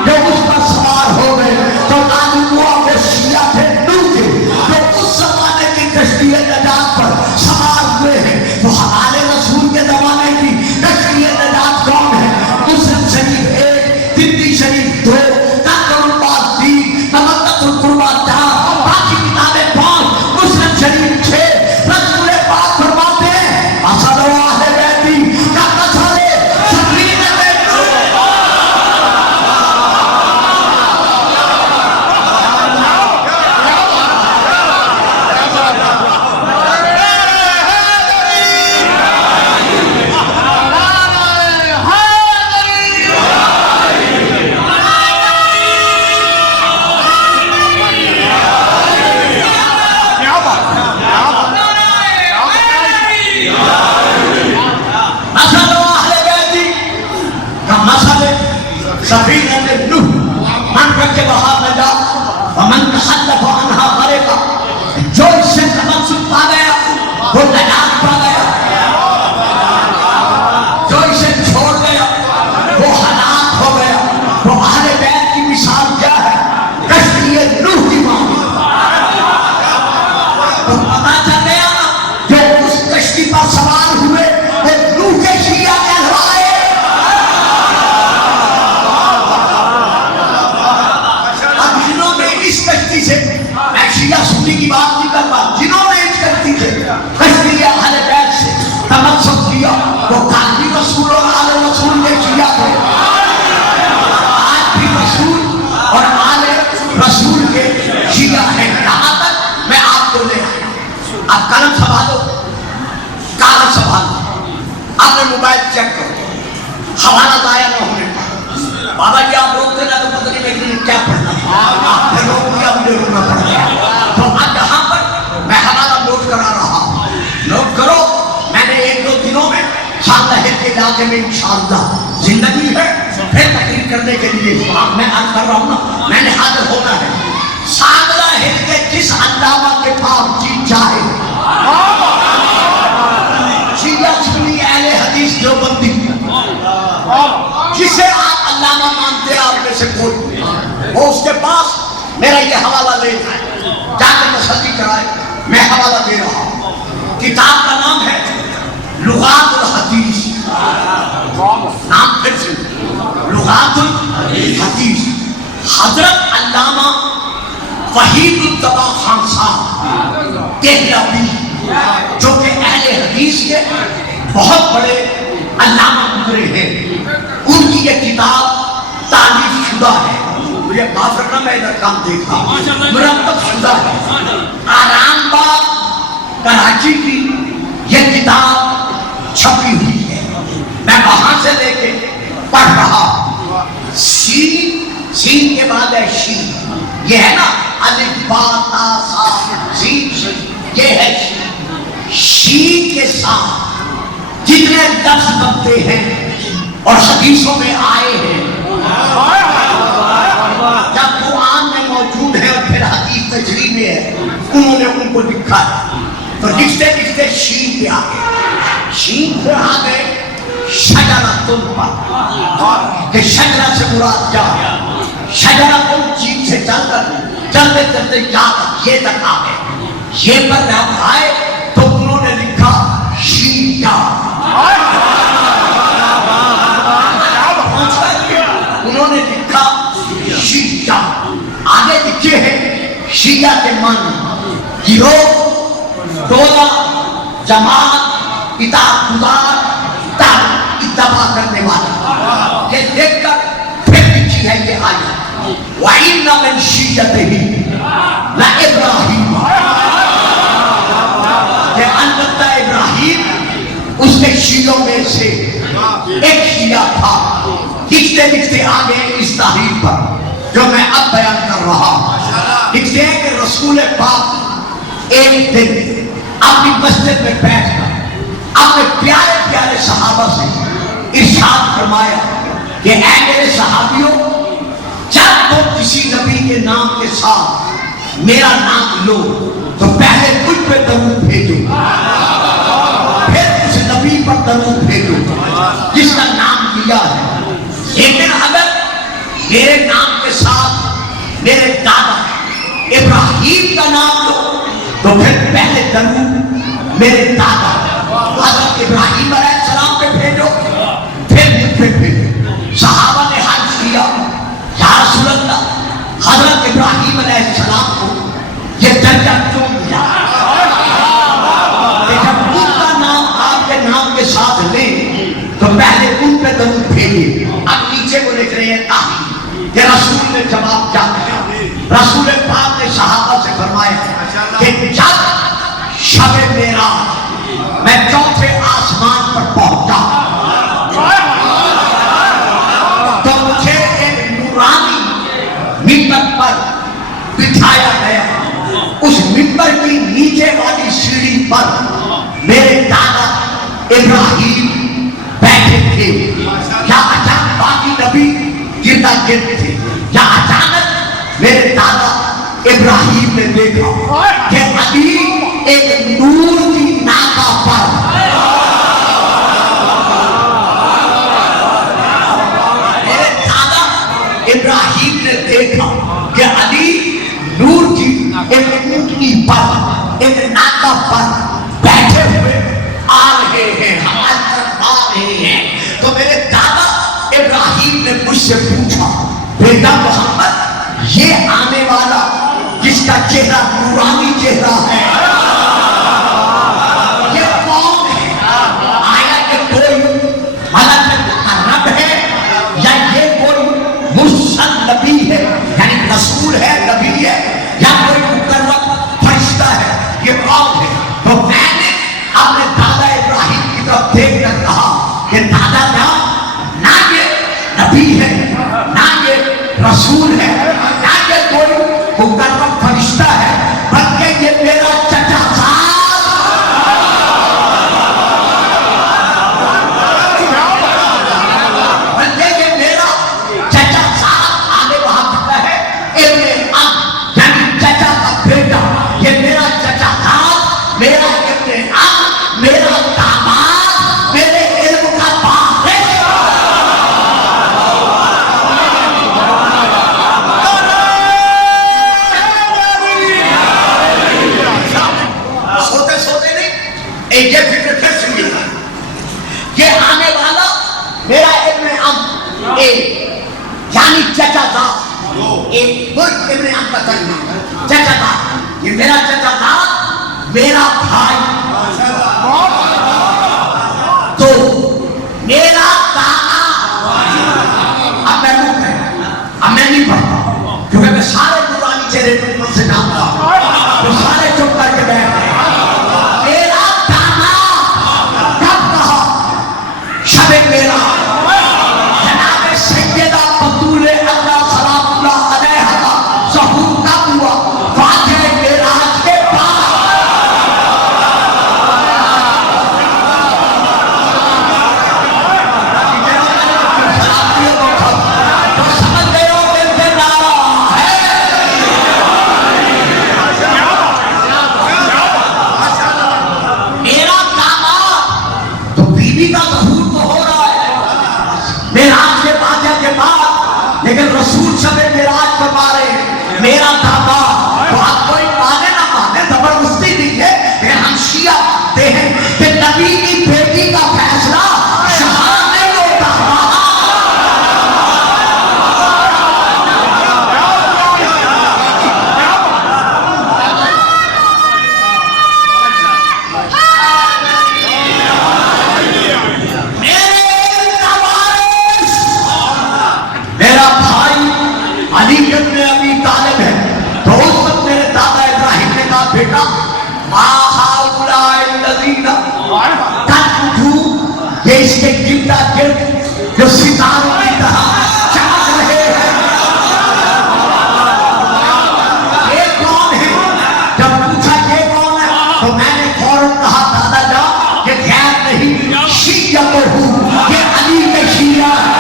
جو اس پر سوار ہو گئے. تو معلوم ہوا وہ شیعہ تھے نوح کے جو اس زمانے کی کشتی نجات پر سوار ہوئے ہیں. تو ہمارے رسول کے زمانے کی کشتی نجات کون ہے؟ مسلم شریف 1، ترمذی شریف 2، ترمذی 3، تمدد القربہ 4، باقی کتابیں 5، مسلم شریف 6. رسول پاک فرماتے ہیں اصل واحد بیتی کا قصر سفین بیت. مثل اہل بیتی کا مثل سفینہ نوح من رکبہا نجا ومن تخلف عنہا غرق. جو اس سے تمسک پا گیا وہ نجات پا گیا، جو اسے چھوڑ گیا وہ ہلاک ہو گیا. وہ اہل بیت کی مثال کیا ہے؟ کشتی نوح کی ماں. تو پتہ چل گیا جو اس کشتی پر سوار ہوئے وہ نوح کے شیعہ کہلوائے. اب جنہوں نے اس کشتی سے، میں شیعہ سنی کی بات نہیں کر رہا، جنہوں نے اس کشتی سے، کشتی اہل بیت سے تمسک کیا وہ کل بھی رسول اور آل رسول کے شیعہ تھے، آج بھی رسول اور آل رسول کے شیعہ ہیں. یہاں تک میں آپ کو لے اب قلم سنبھالو، کاغذ سنبھالو، آپ نے موبائل چیک کرو، حوالہ ضائع نہ ہونے پا. بابا جی آپ روکتے نہ تو پتہ نہیں لیکن کیا پڑھنا ہے، آپ نے روک دیا مجھے روکنا پڑ گیا. تو اب یہاں پر میں حوالہ نوٹ کرا رہا ہوں، نوٹ کرو. میں نے 1-2 دنوں میں شاندہ ہل کے علاقے میں انشاءاللہ زندگی ہے پھر تقریر کرنے کے لیے میں عرض کر رہا ہوں نا، میں نے حاضر ہونا ہے. شاندہ ہل کے جس علامہ کے پاس جی چاہے، شیعہ سنی اہل حدیث دیوبندی، جسے آپ علامہ مانتے ہیں آپ میں سے کوئی، وہ اس کے پاس میرا یہ حوالہ لے جائے، جا کے تسلی کرائے. میں حوالہ دے رہا ہوں. کتاب کا نام ہے لغات الحدیث. نام پھر سے لغات الحدیث. حضرت علامہ وحید الطبع خان صاحب دہلوی جو کہ اہل حدیث کے بہت بڑے علامہ گزرے ہیں، ان کی یہ کتاب تعلیف شدہ ہے. مجھے معاف رکھنا میں ادھر کام دیکھا ماشاءاللہ۔ مرتب شدہ ہے ماشاءاللہ۔ آرام باغ کراچی کی یہ کتاب چھپی ہوئی ہے میں وہاں سے لے کے پڑھ رہا سین کے بعد ہے شین یہ ہے نا الف با تا سا سین یہ ہے شین کے ساتھ جتنے لفظ بنتے ہیں اور حدیثوں میں آئے ہیں جب قرآن میں موجود ہے اور پھر حدیث تجریب میں ہے انہوں نے ان کو لکھا ہے تو لکھتے لکھتے شین پہ آ گئے شین پہ آ گئے شجرۃ پر کہ شجرہ سے مراد کیا ہے شجرۃ چیز سے چل کر چلتے چلتے جا کر یہ تک آ گئے یہ پر جب آئے تو انہوں نے لکھا شیعہ انہوں نے لکھا شیعہ آگے لکھے ہیں شیعہ کے معنی گروہ ٹولہ جماعت اطاعت گزار اتباع کرنے والا یہ دیکھ کر پھر لکھی ہے یہ آیت وَإِنَّ مِن شِيَّتِهِ لَإِبْرَاهِيمَ کہ البتہ ابراہیم اس کے شیعوں میں سے ایک شیعہ تھا لکھتے لکھتے آگے اس تحریر پر جو میں اب بیان کر رہا ہوں لکھتے ہیں کہ رسول پاک ایک دن اپنی مسجد میں بیٹھ کر اپنے پیارے پیارے صحابہ سے ارشاد فرمایا کہ اے میرے صحابیوں جب تم کسی نبی کے نام کے ساتھ میرا نام لو تو پہلے مجھ پہ درود بھیجو پھر اس نبی پر درود بھیجو جس کا نام لیا ہے لیکن اگر میرے نام کے ساتھ میرے دادا ابراہیم کا نام لو تو پھر پہلے درود میرے دادا حضرت ابراہیم علیہ السلام پہ بھیجو پھر مجھ پہ بھیجو صحابہ نے حج کیا یا رسول اللہ حضرت ابراہیم علیہ السلام کو یہ درجہ کیوں ملا کہ جب ان کا نام آپ کے نام کے ساتھ لیں تو پہلے ان پہ درود بھیجے اب نیچے وہ لکھ رہے ہیں تاہی کہ رسول نے جواب کیا دیا رسول پاک نے صحابہ سے فرمایا کہ جب شب معراج میں چوتھے آسمان پر پہنچا تو مجھے ایک نورانی ممبر پر بٹھایا گیا اس ممبر کی نیچے والی سیڑھی پر میرے دادا ابراہیم بیٹھے تھے یا اچانک باقی نبی گردا گرد تھے یا اچانک میرے دادا ابراہیم نے دیکھا کہ علی ایک نور کی ناکہ پر میرے دادا ابراہیم نے دیکھا کہ علی نور کی ایک اونٹنی پر ایک ناکہ پر بیٹھے ہوئے آ رہے ہیں ہماری طرف آ رہے ہیں تو میرے دادا ابراہیم نے مجھ سے پوچھا بیٹا محمد یہ آنے والا جس کا چہرہ نورانی چہرہ ہے یہ کون ہے آیا کہ کوئی ملک مقرب ہے یا یہ کوئی مرسل نبی ہے یعنی رسول ہے نبی ہے یا کوئی مقرب فرشتہ ہے یہ کون ہے تو میں نے اپنے دادا ابراہیم کی طرف دیکھ کر کہا کہ دادا نہ یہ نبی ہے نہ یہ رسول ہے نہ یہ کوئی مقرب فرشتہ ہے بلکہ یہ میرا چچا صاحب بلکہ یہ میرا چچا صاحب آگے وہاں کہتا ہے ابن اب یعنی چچا کا بیٹا یہ میرا چچا صاحب میرا ابن اب میرا داماد میرے علم کا باعث سوتے سوتے نہیں ایک یہ فکر پھر سنگی یہ آنے والا میرا ابن ام ایک یعنی چچا صاحب ایک برد ابن ام کا ترجمہ چچا صاحب یہ میرا چچا صاحب میرا بھائی تو میرا دادا اب میں نہیں پڑھتا من سے جانتا تو سارے چپ کر کے بیٹھ گئے. میرا داماد کب کہا؟ شب میراج جناب سیدہ بطول اللہ سلام اللہ علیہ کا ظہور کب ہوا؟ واقعہ میراج کے بعد. تو سمجھ گئے ہو کہ ان سے نعرہ ہے. میرا داماد تو بیوی کا ظہور تو ہو رہا ہے معراج کے واقعہ کے بعد، لیکن رسول شب معراج فرما رہے ہیں میرا داماد. تو آپ کوئی مانے نہ مانے، زبردستی نہیں ہے، لیکن ہم شیعہ مانتے ہیں کہ نبی کی بیٹی کا فیصلہ شہاں نہیں ہوتا. میرا بھائی علی ابن ابی طالب ہے، تو اس وقت میرے دادا ابراہیم نے کہا بیٹا ما ہؤلاء الذین تنجو، یہ اس کے گردا گرد جو ستاروں کی طرح چمک رہے ہیں یہ کون ہے؟ جب پوچھا یہ کون ہے تو میں نے فوراً کہا دادا جان یہ غیر نہیں شیعہ تو ہوں، یہ علی کے شیعہ ہے.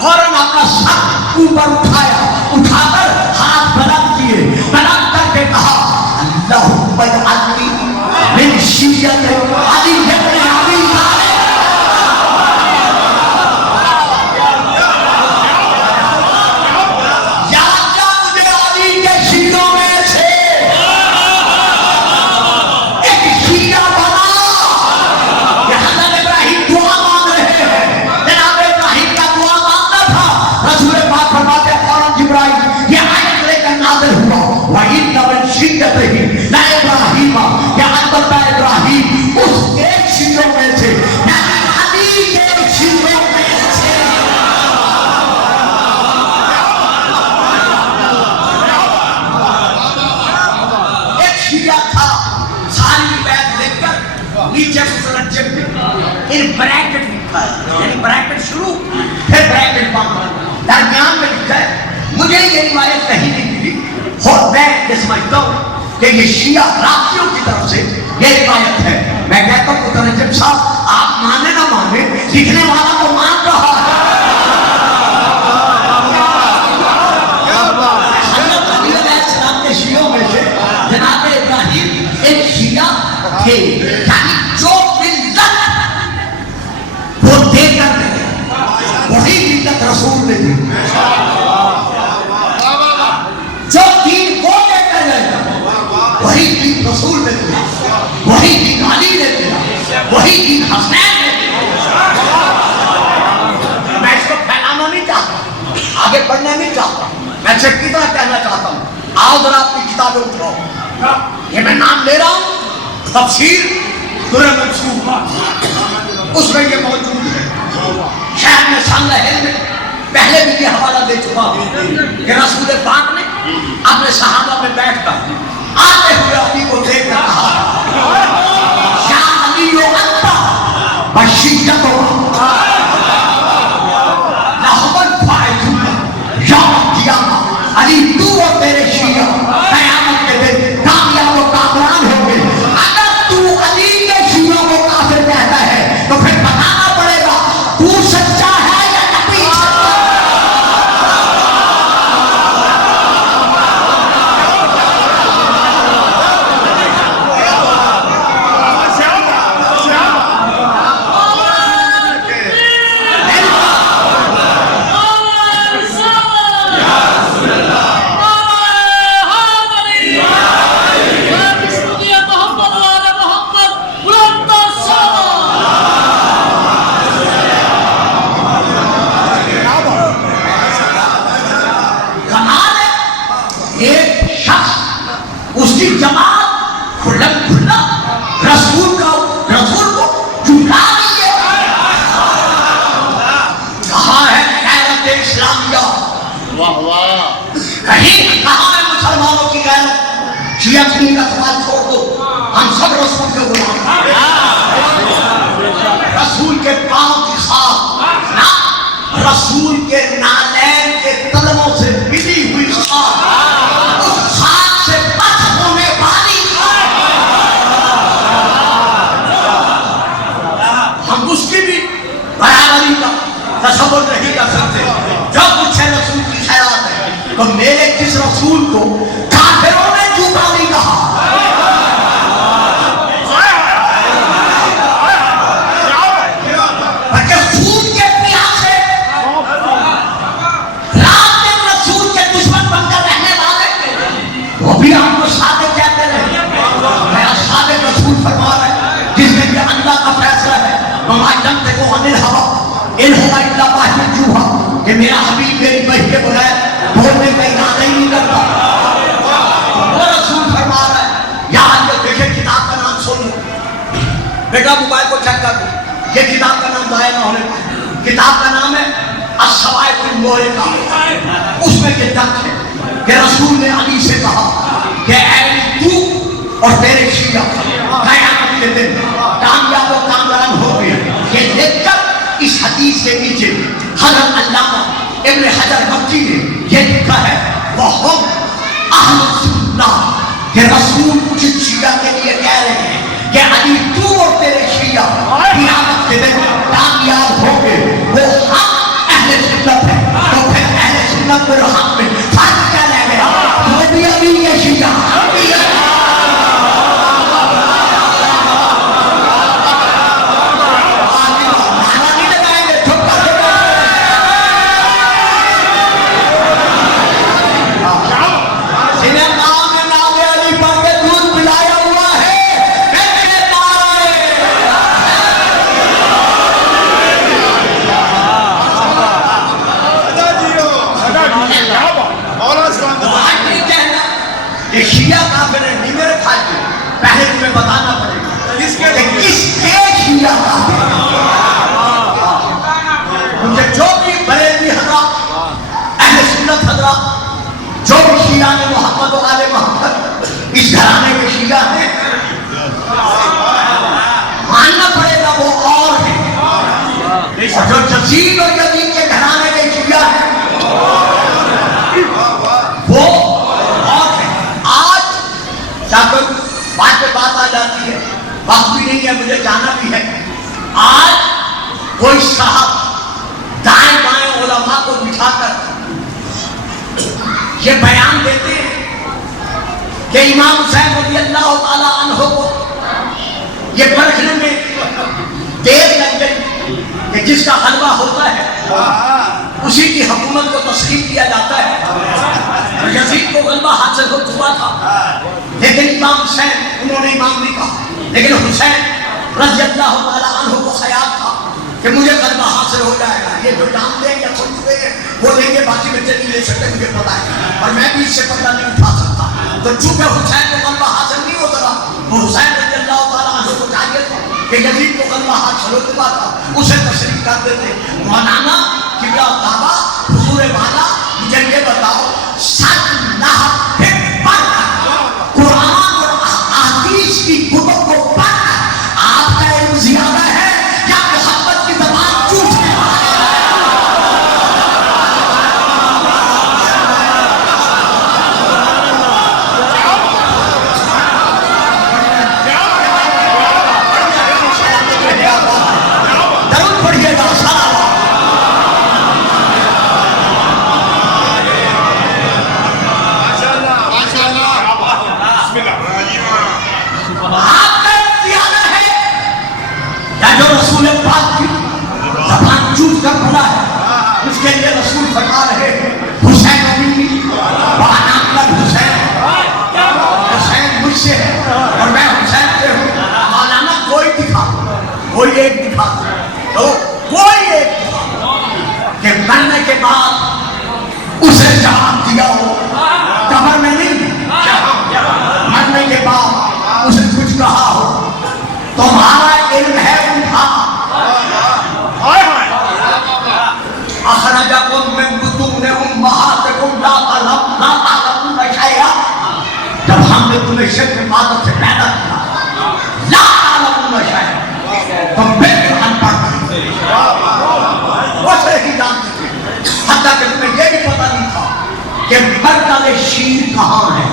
فوراً اپنا سر اوپر اٹھایا، اٹھا کر ہاتھ بلند کیے، بلند کر کے کہا اللہم اجعلنی من شیعۃ علی ابن ابی طالب. یا اللہ مجھے علی کے شیعوں میں سے ایک شیعہ بنا. یہ حضرت ابراہیم دعا مانگ رہے ہیں، جناب ابراہیم کا دعا مانگنا تھا. رسول پاک فرماتے ہیں فوراً جبرائیل یہ آیت لے کر نازل ہوا وَإِنَّ مِن شِيَّتِهِ لَإِبْرَاهِيمَ، کہ البتہ ابراہیم اس ایک شیعوں میں سے یعنی علی کے شیعوں میں سے. ایک شیعہ تھا ساری بیت لکھ کر نیچے مسلجم میں ان بریکٹ لکھا ہے، یعنی بریکٹ شروع پھر بریکٹ بند، درمیان میں لکھا ہے. مجھے یہ روایت کہیں نہیں ملی، خود میں یہ سمجھتا ہوں کہ یہ شیعہ رافضیوں کی طرف سے یہ روایت ہے. میں کہتا ہوں مترجم صاحب آپ مانے نہ مانے، لکھنے والا تو مان رہا ہے. حضرت نبی علیہ السلام کے شیعوں میں سے جناب ابراہیم ایک شیعہ تھے، یعنی جو ملت وہ دے کر گئے وہی ملت رسول نے دی. جو دین وہ دے کر گئے وہی دین رسول نے دیا، وہی دین علی نے دیا، وہی دین حسین نے دیا. میں اس کو پھیلانا نہیں چاہتا، آگے بڑھنا نہیں چاہتا، میں صرف اتنا کہنا چاہتا ہوں آؤ ذرا اپنی کتابیں اٹھاؤ. یہ میں نام لے رہا ہوں تفسیر درر منصور، اس میں یہ موجود ہے. شاید میں سامنے ہے میں پہلے بھی یہ حوالہ دے چکا ہوں کہ رسول پاک نے اپنے صحابہ میں بیٹھ کر آتے ہوئے علی کو دیکھ کر کہا یا علی و انت بشیت و لہمن فائدون یوم القیامہ. علی تو اور تیرے شیعہ قیامت کے دن کامیاب و کامران ہوں گے. اگر تو علی کے شیعوں کو کافر کہتا ہے تو پھر بتانا پڑے گا تو سچا ہے یا نبی سچا ہے. زمین کا سوال چھوڑ دو، ہم سب رسول کے غلام ہیں، رسول کے پاؤں کی خاک نہ، رسول کے نالین کے قدموں سے ملی ہوئی خاک، اس خاک سے بچ ہونے والی خاک، ہم اس کی بھی برابری کا تصور نہیں کر سکتے۔ جب کچھ ہے رسول کی خیرات ہے تو میرے کس رسول کو کافروں نے جھوٹا نہیں کہا، بلکہ خون کے پیاسے رات دن رسول کے دشمن بن کر رہنے والے وہ بھی آپ کو صادق کہتے رہے۔ میرا صادق رسول فرما رہا ہے جس میں یہ اللہ کا فیصلہ ہے، وما ينطق عن الهوى ان هو الا وحی یوحی، کہ میرا حبیب میری وحی کے بغیر بولنے کا ارادہ ہی نہیں کرتا۔ وہ رسول فرما رہا ہے، یہاں جو دیکھے کتاب کا نام سن لو، بیٹا موبائل کو چیک کر دو، یہ کتاب کا نام ضائع نہ ہونے پائے، کتاب کا نام ہے الصواعق المحرقہ۔ اس میں یہ درد ہے کہ رسول نے علی سے کہا کہ اے علی تو اور تیرے شیعہ قیامت کے دن کامیاب و کامران ہو گئے۔ یہ دیکھ کر اس حدیث کے نیچے حضرت علامہ ابن حجر مکی نے یہ لکھا ہے وَهُمْ أَهْلُ السُّنَّةِ، کہ رسول جن شیعہ کے لیے کہہ رہے ہیں کہ علی تو اور تیرے شیعہ قیامت کے دن کامیاب ہو گئے، وہ ہم اہل سنت ہیں۔ تو پھر اہل سنت اور ہم میں فرق کیا رہ گیا؟ وہ بھی ابھی یہ شیعہ ہم بھی شیعہ کافر ہے نہیں میرے بھائی، پہلے تمہیں بتانا پڑے گا کس کے شیعہ کافر ہے۔ مجھے جو بھی بریلوی حضرات، اہل سنت حضرات، جو بھی شیعہ نے محمد و آل محمد اس گھرانے کے شیعہ ہیں، ماننا پڑے گا وہ اور ہیں، اور جو جزید اور یزید کے گھرانے کے شیعہ ہیں وہ بات پہ بات آ جاتی ہے، وقت بھی نہیں ہے مجھے جانا بھی ہے۔ آج کوئی صاحب دائیں بائیں علماء کو بٹھا کر یہ بیان دیتے ہیں کہ امام حسین رضی اللہ تعالیٰ عنہ کو یہ پرکھنے میں دیر لگ گئی کہ جس کا غلبہ ہوتا ہے اسی کی حکومت کو تسلیم کیا جاتا ہے۔ یزید کو غلبہ حاصل ہو چکا تھا لیکن امام حسین انہوں نے امام نہیں کہا، لیکن حسین رضی اللہ تعالیٰ عنہ کو خیال تھا کہ مجھے غلبہ حاصل ہو جائے گا، یہ جو جان دیں یا خود دیں گے وہ لیں گے، باقی بچے نہیں لے سکتے، مجھے پتا ہے، اور میں بھی اس سے پتہ نہیں اٹھا سکتا۔ تو چونکہ حسین کو غلبہ حاصل نہیں ہوتا تھا، وہ حسین رضی اللہ تعالیٰ عنہ کو چاہیے تھا کہ یزید کو غلبہ حاصل ہو چکا تھا اسے تشریف کر دیتے۔ مولانا قبلہ بابا حضور والا مجھے یہ بتاؤ، سچ نہ قرآن اور احادیث کی کتب کو پڑھ کر آپ کا علم زیادہ ہے یا محبت کی زبان جھوٹ ہے؟ درود پڑھیے گا سارا آپ کا اختیار ہے یا جو رسول پاک کی زبان چوٹ کر پڑا ہے اس کے لیے رسول فرما رہے حسین ابھی بانام لگ حسین، حسین مجھ سے ہے اور میں حسین سے ہوں۔ مولانا کوئی دکھا، کوئی ایک دکھا تو کوئی ایک دکھا کہ مرنے کے بعد اسے جواب دیا ہو، قبر میں نہیں، مرنے کے بعد اسے کچھ کہا ہو تمہارا علم ہے اٹھا اخرجکم من بطون امہاتکم لا تعلمون شیئا، جب ہم نے تمہیں شرک عبادت سے پیدا کیا لا تعلمون شیئا تم بالکل ان پڑھ وہ سے ہی جانتے تھے حتیٰ کہ تمہیں یہ بھی پتہ نہیں تھا کہ مرکز شیر کہاں ہے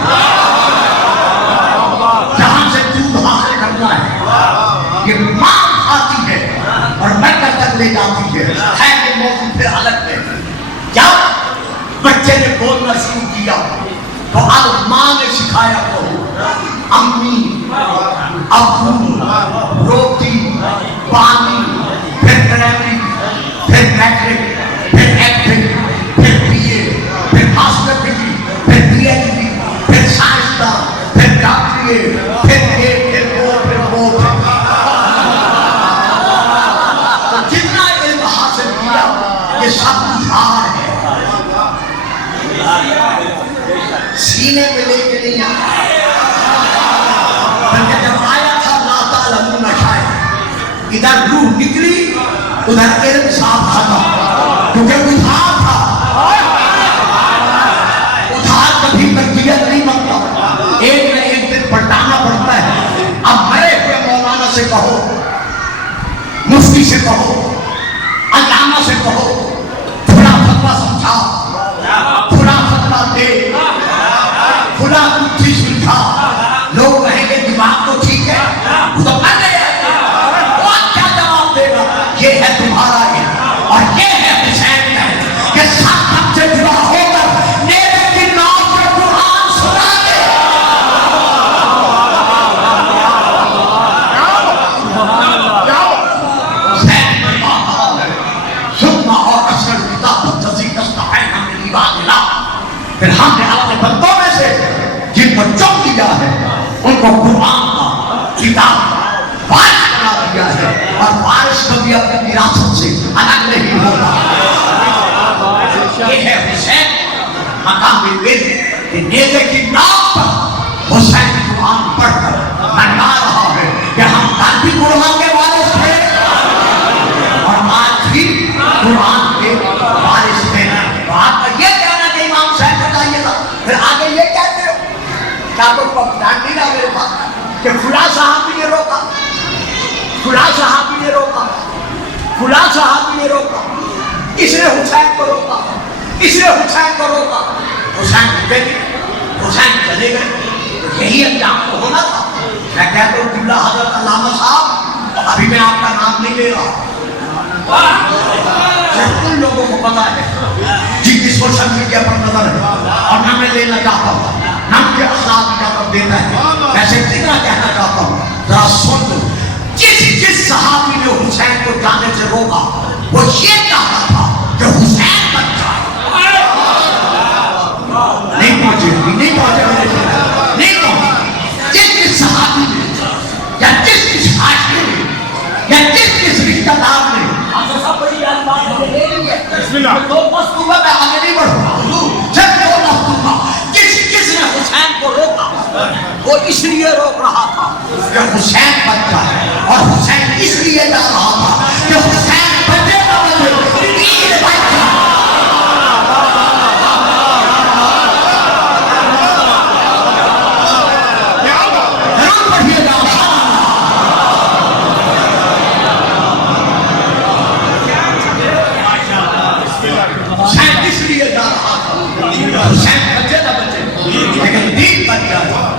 جہاں سے دودھ حاصل کرنا ہے یہ ماں آتی ہے اور مرکز تک لے جاتی ہے یہ موضوع پھر الگ ہے جب بچے نے بولنا شروع کیا تو اب ماں نے سکھایا کو امی ابو روٹی پانی پھر پرائمری پھر میٹرک پھر ایکٹنگ پھر بی اے پھر ماسٹر ڈگری پھر پی ایچ ڈی پھر سائنسدان پھر ڈاکٹریٹ پھر وہ تو جتنا علم حاصل کیا یہ سب ادھار ہے سینے میں لے کے نہیں آیا بلکہ جب آیا تھا لا تعلمون شیئا ادھر روح نکلی ادھر علم صاف تھا کیونکہ ادھار تھا ادھار کبھی تربیت نہیں بنتا ایک نہ ایک دن پلٹانا پڑتا ہے اب مرے ہوئے مولانا سے کہو مفتی سے کہو علامہ سے کہو تھوڑا فتویٰ سمجھا تھوڑا فتویٰ دے تھوڑا کچھ سمجھا لوگ کہیں گے دماغ تو ٹھیک ہے وہ تو کر گیا وہ کیا جواب دے گا یہ ہے تمہارا علم اور یہ ہے حسین کا کہ سب ہم سے جدا ہو کر نیرے کی نام پر قرآن سنا دے حسین میں بات ہے سننا اور اثر کتاب تزید استحین ہم نے ایمان ملا پھر ہم نے اپنے بندوں میں سے جن کو چن لیا ہے ان کو قرآن کا کتاب وارث بنا دیا ہے اور وارث کبھی اپنی وراثت سے الگ نہیں ہوتا یہ ہے حسین مقام علم کہ نیزے کی نام پر حسین قرآن پڑھ کر منگا رہا ہے کہ ہم کل بھی قرآن کے وارث تھے اور آج بھی قرآن کے وارث ہیں تو آپ کا یہ کہنا کہ امام صاحب بتائیے گا پھر آگے یہ کہتے ہو کیا کوئی پکڑان نہیں رہا میرے پاس کہ فلاں صحابی نے روکا فلاں صحابی نے روکا فلاں صحابی نے روکا اس نے حسین کو روکا اس نے حسین کو روکا حسین رکے گئے حسین چلے گئے یہی انجام تو ہونا تھا میں کہتا ہوں جملہ حضرت علامہ صاحب ابھی میں آپ کا نام نہیں لے رہا صرف ان لوگوں کو پتا ہے جن کی سوشل میڈیا پر نظر ہے اور نہ میں لینا چاہتا ہوں نہ مجھے اخلاق کی طرف دیتا ہے میں صرف اتنا کہنا چاہتا ہوں ذرا سن لو جس صحابی نے حسین کو جانے سے روکا وہ یہ چاہتا تھا کہ حسین بن جائے نہیں پہنچے نہیں پہنچے نہیں پہنچے جس صحابی نے یا جس عاشق نے یا جس رشتہ دار نے دو مستوبہ میں آگے نہیں بڑھوں صرف دو مستوبہ کس نے حسین کو روکا وہ اس لیے روک رہا تھا کہ حسین بن جائے اور حسین اس لیے جا رہا تھا کہ حسین بچے نہ بچے پیر بن جائے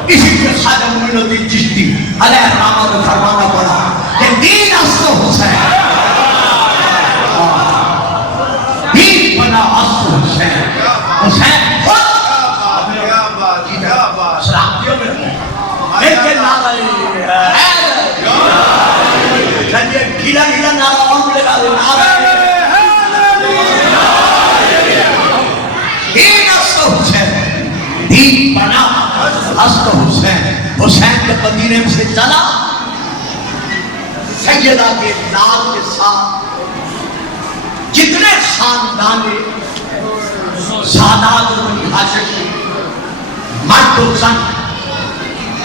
اسی لیے خواجہ معین الدین چشتی علیہ الرحمہ کو فرمانا پڑا کہ دین اصل حسین دین بنا اصل حسین حسین خود سلامتیوں میں لیکن نعرہ چلیے گیلا گیلا نعرہ ہم لگا دیں دین اصل حسین دین بنا اصل حسین حسین کے مدینے سے چلا سیدہ کے لال کے ساتھ جتنے خاندان سادات و بنی ہاشم مرد و زن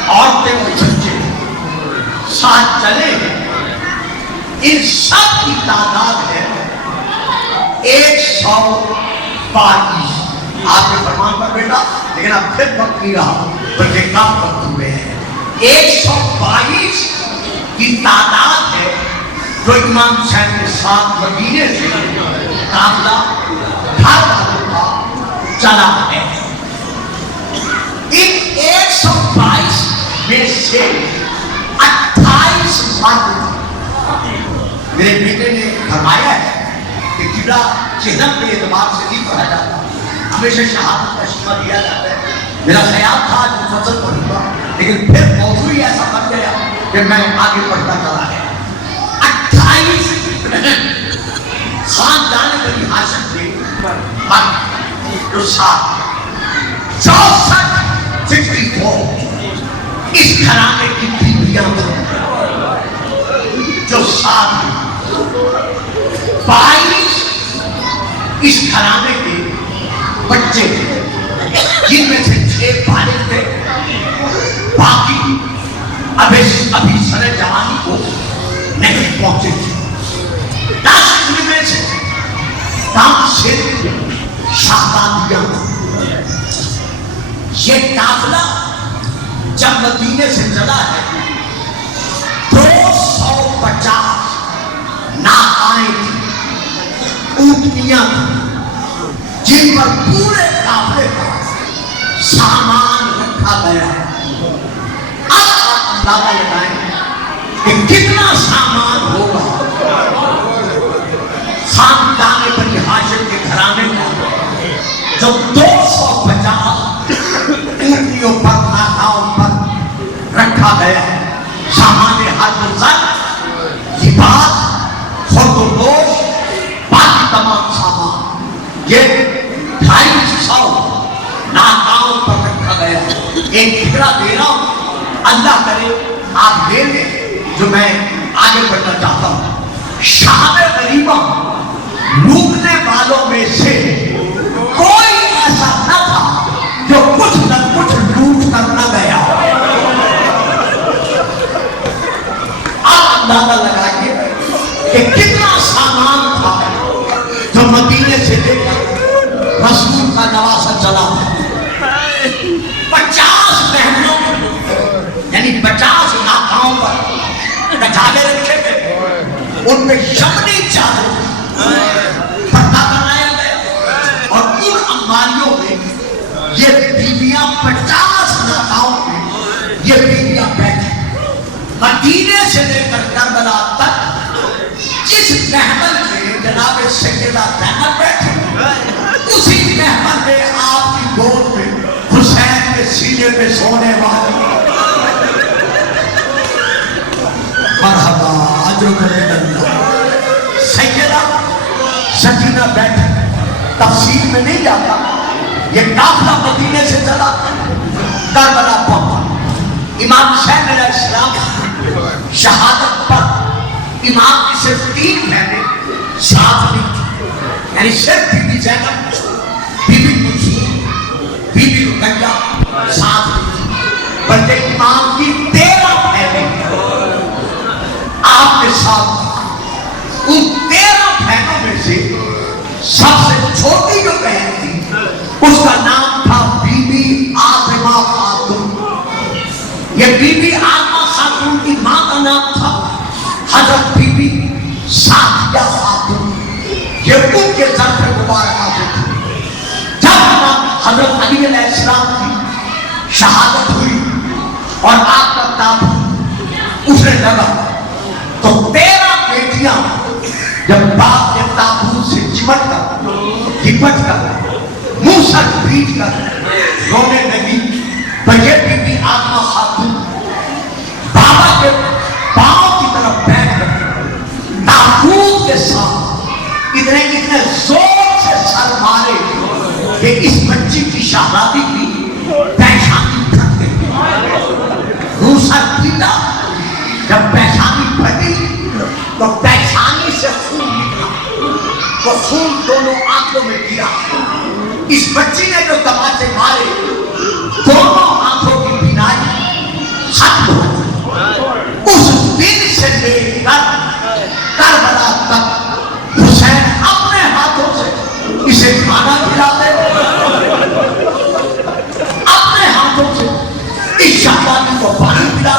عورتیں و بچے ساتھ چلے ان سب کی تعداد ہے 122 آپ کے فرمان پر بیٹا لیکن اب پھر وقت نہیں رہا بلکہ کم وقت ہوئے ہیں 122 کی تعداد ہے جو امام حسین کے ساتھ مدینے سے قافلہ گھر والوں کا چلا ہے. ان 122 میں سے 28 مرد. میرے بیٹے نے فرمایا ہے کہ جڑا چہرہ کے اعتبار سے نہیں پڑھا جاتا, ہمیشہ شہادت کا شمہ دیا جاتا ہے. میرا خیال تھا جو فصل پڑھوں گا, لیکن پھر موضوع ہی ایسا بن گیا کہ میں آگے پڑھتا چلا گیا. 28 خاندان بنی ہاشم کے مرد جو ساتھ 64 اس گھرانے کی بیویاں جو ساتھ 22 اس گھرانے کے بچے جن میں سے 6 بالغ تھے, باقی ابھی سر جوانی کو نہیں پہنچے تھے. 10 میں سے کام سے شہزادیاں. یہ قافلہ جب مدینے سے چلا ہے 250 ناقائیں اونٹنیاں جن پر پورے قافلے کا سامان رکھا گیا ہے. اب آپ اندازہ لگائیں کہ کتنا سامان ہوگا خاندان بنی ہاشم کے گھرانے کا جو 250 اونٹنیوں پر ناقاؤں پر رکھا گیا ہے. سامان ہر منظر, لباس, خودروش, باقی تمام سامان یہ 250 ناقاؤں پر رکھا گیا ہے. ایک فکرہ دے رہا ہوں, اللہ کرے آپ لے لیں جو میں آگے بڑھنا چاہتا ہوں. شام غریبہ لوٹنے والوں میں سے کوئی ایسا نہ تھا جو کچھ نہ کچھ لوٹ کر نہ گیا. آپ اندازہ لگائیے کہ کتنا سامان تھا جو مدینے سے لے کر رسول کا نواسہ چلا. 50 مہمانوں یعنی 50 ناقاؤں پر کچالے رکھے گئے, ان میں یمنی چادر پردہ بنایا گیا, اور ان الماریوں میں یہ بیویاں 50 ناقاؤں میں یہ بیویاں بیٹھی. مدینے سے لے کر کربلا تک جس محمل میں جناب سیدہ زینب بیٹھی, اسی محمل میں آپ کی گود میں حسین کے سینے پہ سونے والی مرحبا اجرک سیدہ سکینہ بیٹھی. تفصیل میں نہیں جاتا, یہ قافلہ مدینے سے چلا کربلا پہنچا. امام حسین علیہ السلام شہادت پر امام کی صرف 3 بہنیں ساتھ نہیں تھی, یعنی صرف Bibi Zainab, Bibi Kulsoom, Bibi Ruqayya ساتھ نہیں تھی, بلکہ امام کی 13 بہنیں آپ کے ساتھ. ان 13 بہنوں میں سے سب سے چھوٹی جو بہن تھی اس کا نام تھا بی بی آتما خاتون. یہ بی بی آتما خاتون کی ماں کا نام تھا حضرت بی بی سعدیہ خاتون. یہ ان کے ظرف مبارکہ سے تھی. جب حضرت علی علیہ السلام کی شہادت ہوئی اور آپ کا تابوت اٹھنے لگا تو 13 بیٹیاں جب باپ کے تابوت سے چمٹ کر منہ سر پیٹ کر رونے لگی تو یہ بی بی آتما خاتون بابا کے پاؤں کی طرف بیٹھ کر تابوت کے ساتھ اتنے زور سے سر مارے کہ اس بچی کی شہزادی کی پیشانی پھٹ گئی. روح سر پیٹا, جب پیشانی پھٹی تو پیشانی سے خون نکلا, تو خون دونوں آنکھوں میں گرا. اس بچی نے جو تماچے مارے دونوں آنکھوں کی بینائی ختم ہو گئی. اس دن سے لے کر کربلا تک حسین اپنے ہاتھوں سے اسے کھانا کھلاتے, اپنے ہاتھوں سے اس شہزادی کو پانی پلاتے,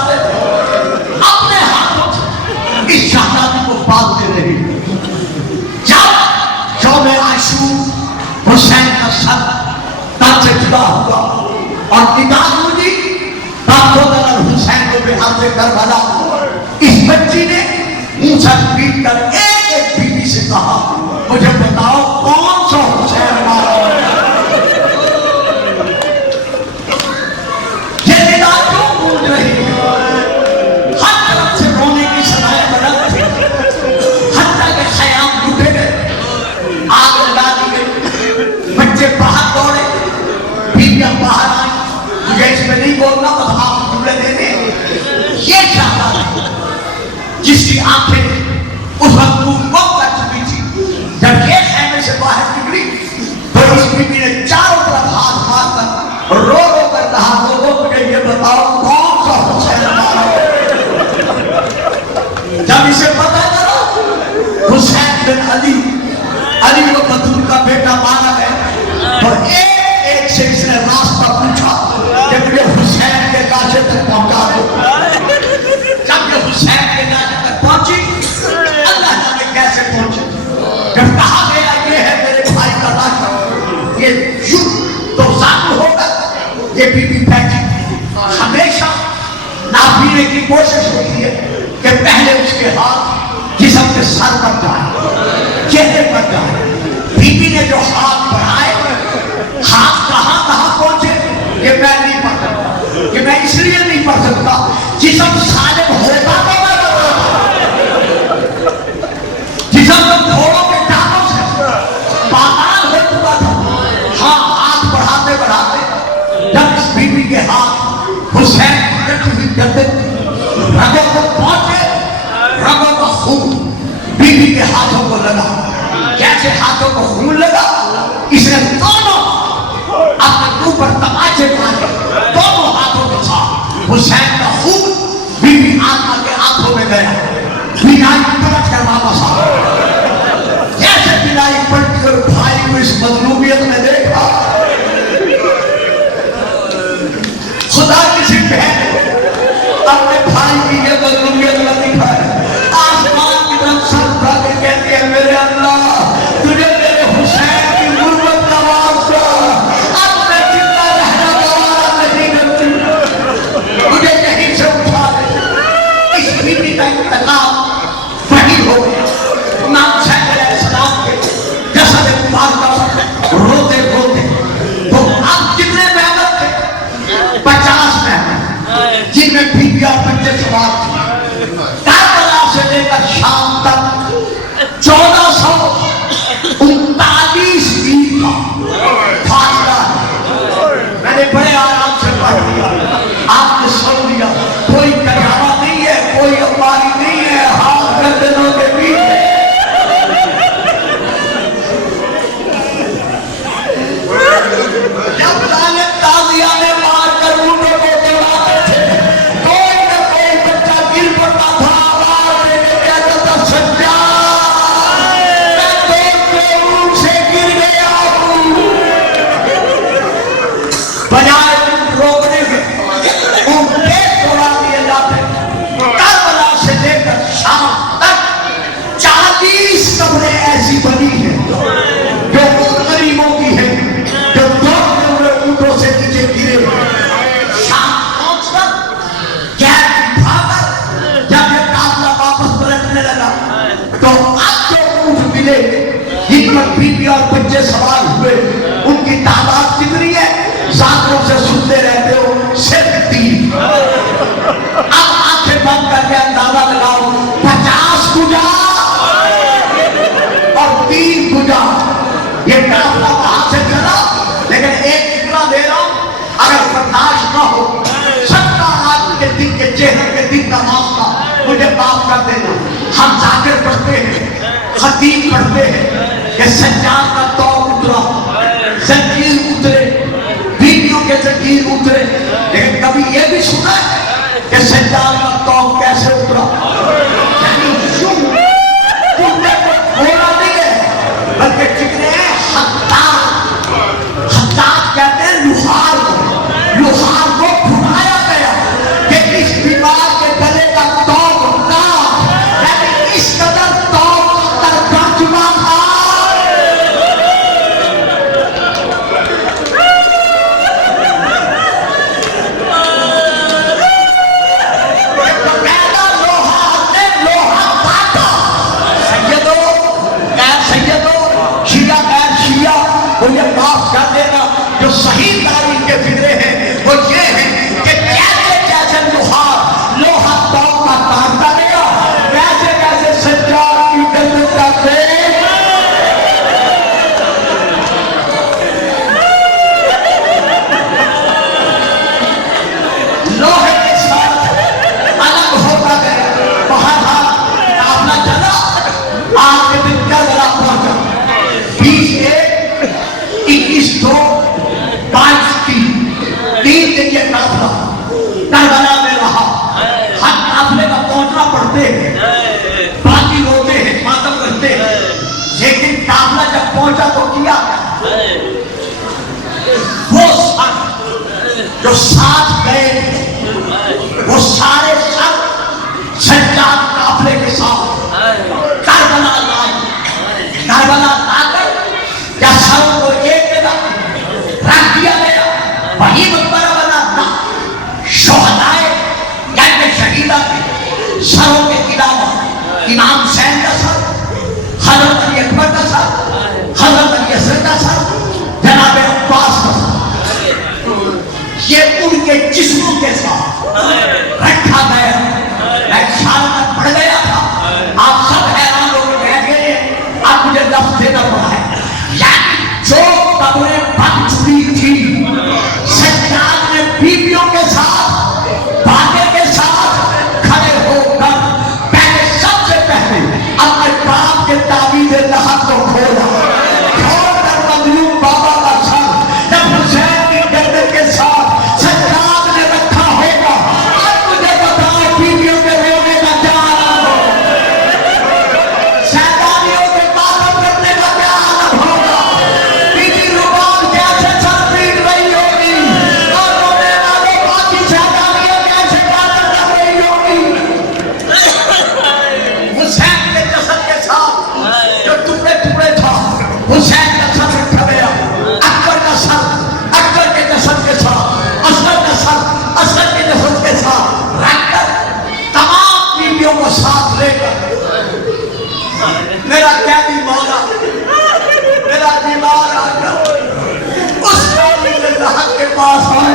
کربلا اس بچی نے منہ سے پیٹ کر ایک ایک بیوی سے کہا مجھے بتاؤ کون سا حسین مارا یہ ندا کیوں گونج رہی ہے ہر طرف سے رونے کی صدائیں بلند تھی حتیٰ کہ خیام لٹے گئے آگ لگا دی گئی بچے باہر دوڑے بیویاں باہر آئیں مجھے اس میں نہیں بولنا بس آپ جملے دے دیں یہ چاہتا ہے جس کی آنکھیں اس وقت موت کر چکی تھی جب یہ خیمے سے باہر نکلی تو اس بیوی نے چاروں طرف ہاتھ مار کر رو رو کر کہا لوگوں مجھے یہ بتاؤ کون سا حسین مارا جب اسے پتہ چلا حسین بن علی و بدر کا بیٹا مارا گیا تو ایک سے اس نے راستہ پوچھا کہ مجھے حسین کے لاشے تک پہنچا دو جب یہ حسین کے لاشے تک پہنچی اللہ جانے کیسے پہنچی جب کہا گیا یہ ہے میرے بھائی کا لاشا یہ یوں تو ظاہر ہوگا یہ بی بی بیٹھی ہمیشہ ناپینے کی کوشش ہوتی ہے کہ پہلے اس کے ہاتھ جسم کے سر پر جائے چہرے پر جائے بی بی نے جو ہاتھ بڑھائے ہاتھ کہاں پہنچے یہ میں نہیں پڑھتا کہ میں اس لیے نہیں پڑھ سکتا جسم سالم ہوتا تو میں جسم تو گھوڑوں کے ٹانگوں سے پاگال ہو چکا تھا ہاں ہاتھ بڑھاتے بڑھاتے جب اس بیوی کے ہاتھ حسین کی ہوئی جدت رگوں کو پہنچے رگوں کا خون بیوی کے ہاتھوں کو لگا کیسے ہاتھوں کو خون لگا اس نے دونوں اپنے منہ پر تماچے مارے دونوں ہاتھوں کے ساتھ حسین کا خون بیوی آدمہ کے ہاتھوں میں گیا بینائی پلٹ کر واپس آ جیسے بینائی پلٹ کر بھائی کو اس مظلومیت میں دیکھا خدا کسی بہن اپنے بھائی کی یہ مظلومیت نہ دکھائے آسمان کی طرف سر اٹھا کے کہتی ہے میرے اللہ تجھے میرے حسین کی غربت کا واسطہ اب میں زندہ رہنا گوارا نہیں کرتی مجھے یہیں سے اٹھا دے اس بیوی کا انتقام وہی ہو گیا امام حسین علیہ السلام کے جسد مبارکہ روتے روتے تو اب کتنے محمد تھے 50 محمد جن میں بیویاں اور بچے سوار تھے کربلا سے لے کر شام تک 1439 میل کا فاصلہ ہے میں نے بڑے آرام سے پڑھ لیا آپ نے سن لیا کوئی کجاوا نہیں ہے کوئی امباری نہیں ہے ہاتھ گردنوں کے بیچ ہے جب لانے تازیہ نے مار کر اونٹوں کو دوڑاتے تھے کوئی نہ کوئی بچہ گر پڑتا تھا آواز دے کے کہتا تھا سجاد میں دوڑ کے اونٹ سے گر گیا ہوں بجائے روکنے کے اونٹ تیز دوڑا دیے جاتے کربلا سے لے کر شام تک 40 قبریں ایسی بنی ہیں جو ان غریبوں کی ہیں جو دوڑتے ہوئے اونٹوں سے نیچے گرے شام پہنچ کر گیٹ بھاگر جب یہ قافلہ واپس پلٹنے لگا تو اب جو اونٹ ملے جن پر بیوی اور بچے سوار ہوئے ان کی تعداد کتنی ہے ساتھوں سے سنتے رہتے ہو صرف 3 اب آنکھیں بند کر کے اندازہ لگاؤ 50 گجا اور 3 گجا یہ قافلہ وہاں سے چلا لیکن ایک فکرہ دے رہا ہوں اگر برداشت نہ ہو 70 آدمی کے دن کے چہرے کے دن کا معاملہ مجھے معاف کر دینا ہم ذاکر پڑھتے ہیں خطیب پڑھتے ہیں کہ سجاد کا دور اترا زنجیر اترے بیویوں کے زنجیر اترے لیکن کبھی یہ بھی سنا ہے کہ سجاد کا دور کیسے اترا یعنی یوں کتے کو گھوڑا نہیں ہے بلکہ چکنے ہیں حداد کہتے ہیں لوہار کو گھمایا گیا کہ اس بیمار کے گلے کا توق نہ یعنی اس قدر توق ترجمہ تھا کربلا میں رہا، ہر قافلے کا پہنچنا پڑتے ہیں، باقی روتے ہیں، ماتم کرتے ہیں، لیکن قافلہ جب پہنچا تو کیا وہ سر جو ساتھ گئے وہ سارے سر سجاد قافلے کے ساتھ کربلا لائے، کربلا لا کر کیا سروں کو ایک جگہ رکھ دیا گیا، وہی مقبرہ بنا تھا شہدائے جنگ شہیدہ کے سروں کے علاوہ امام حسین کا سر، حضرت علی اکبر کا سر، حضرت علی اصغر کا سر، جناب عباس کا سر، یہ ان کے جسموں کے ساتھ رکھا گیا۔ میں خیال میں پڑ گیا تھا، آپ سب حیران ہو کے بیٹھ گئے ہیں، آپ مجھے لفظ دینا پڑا ہے، یعنی جو قبریں بن چکی تھی سجاد نے بیویوں کے ساتھ باتیں کے ساتھ کھڑے ہو کر پہلے سب سے پہلے اپنے باپ کے تعویذ لحد کو کھولا، کھول کر مظلوم بابا کا سر جب حسین کی گردن کے ساتھ سجاد نے رکھا ہوگا، اب مجھے بتاؤ بیویوں کے رونے کا کیا عالم ہو، شہدانیوں کے ماتم کرنے کا کیا عالم ہوگا، بیوی روبان کیسے سر پیٹ رہی ہوگی اور رونے والے باقی شہدانیاں کیسے ماتم کر رہی ہوگی۔ حسین کے جسد کے ساتھ جو ٹکڑے ٹکڑے تھا، حسین کا سر رکھا گیا، اکبر کا سر اکبر کے جسد کے ساتھ، اصغر کا سر اصغر کے جسد کے ساتھ رکھ کر تمام بیویوں کو ساتھ لے کر میرا قیدی مولا میرا بیمار آ گیا اس تعویذ لحد کے پاس آئے،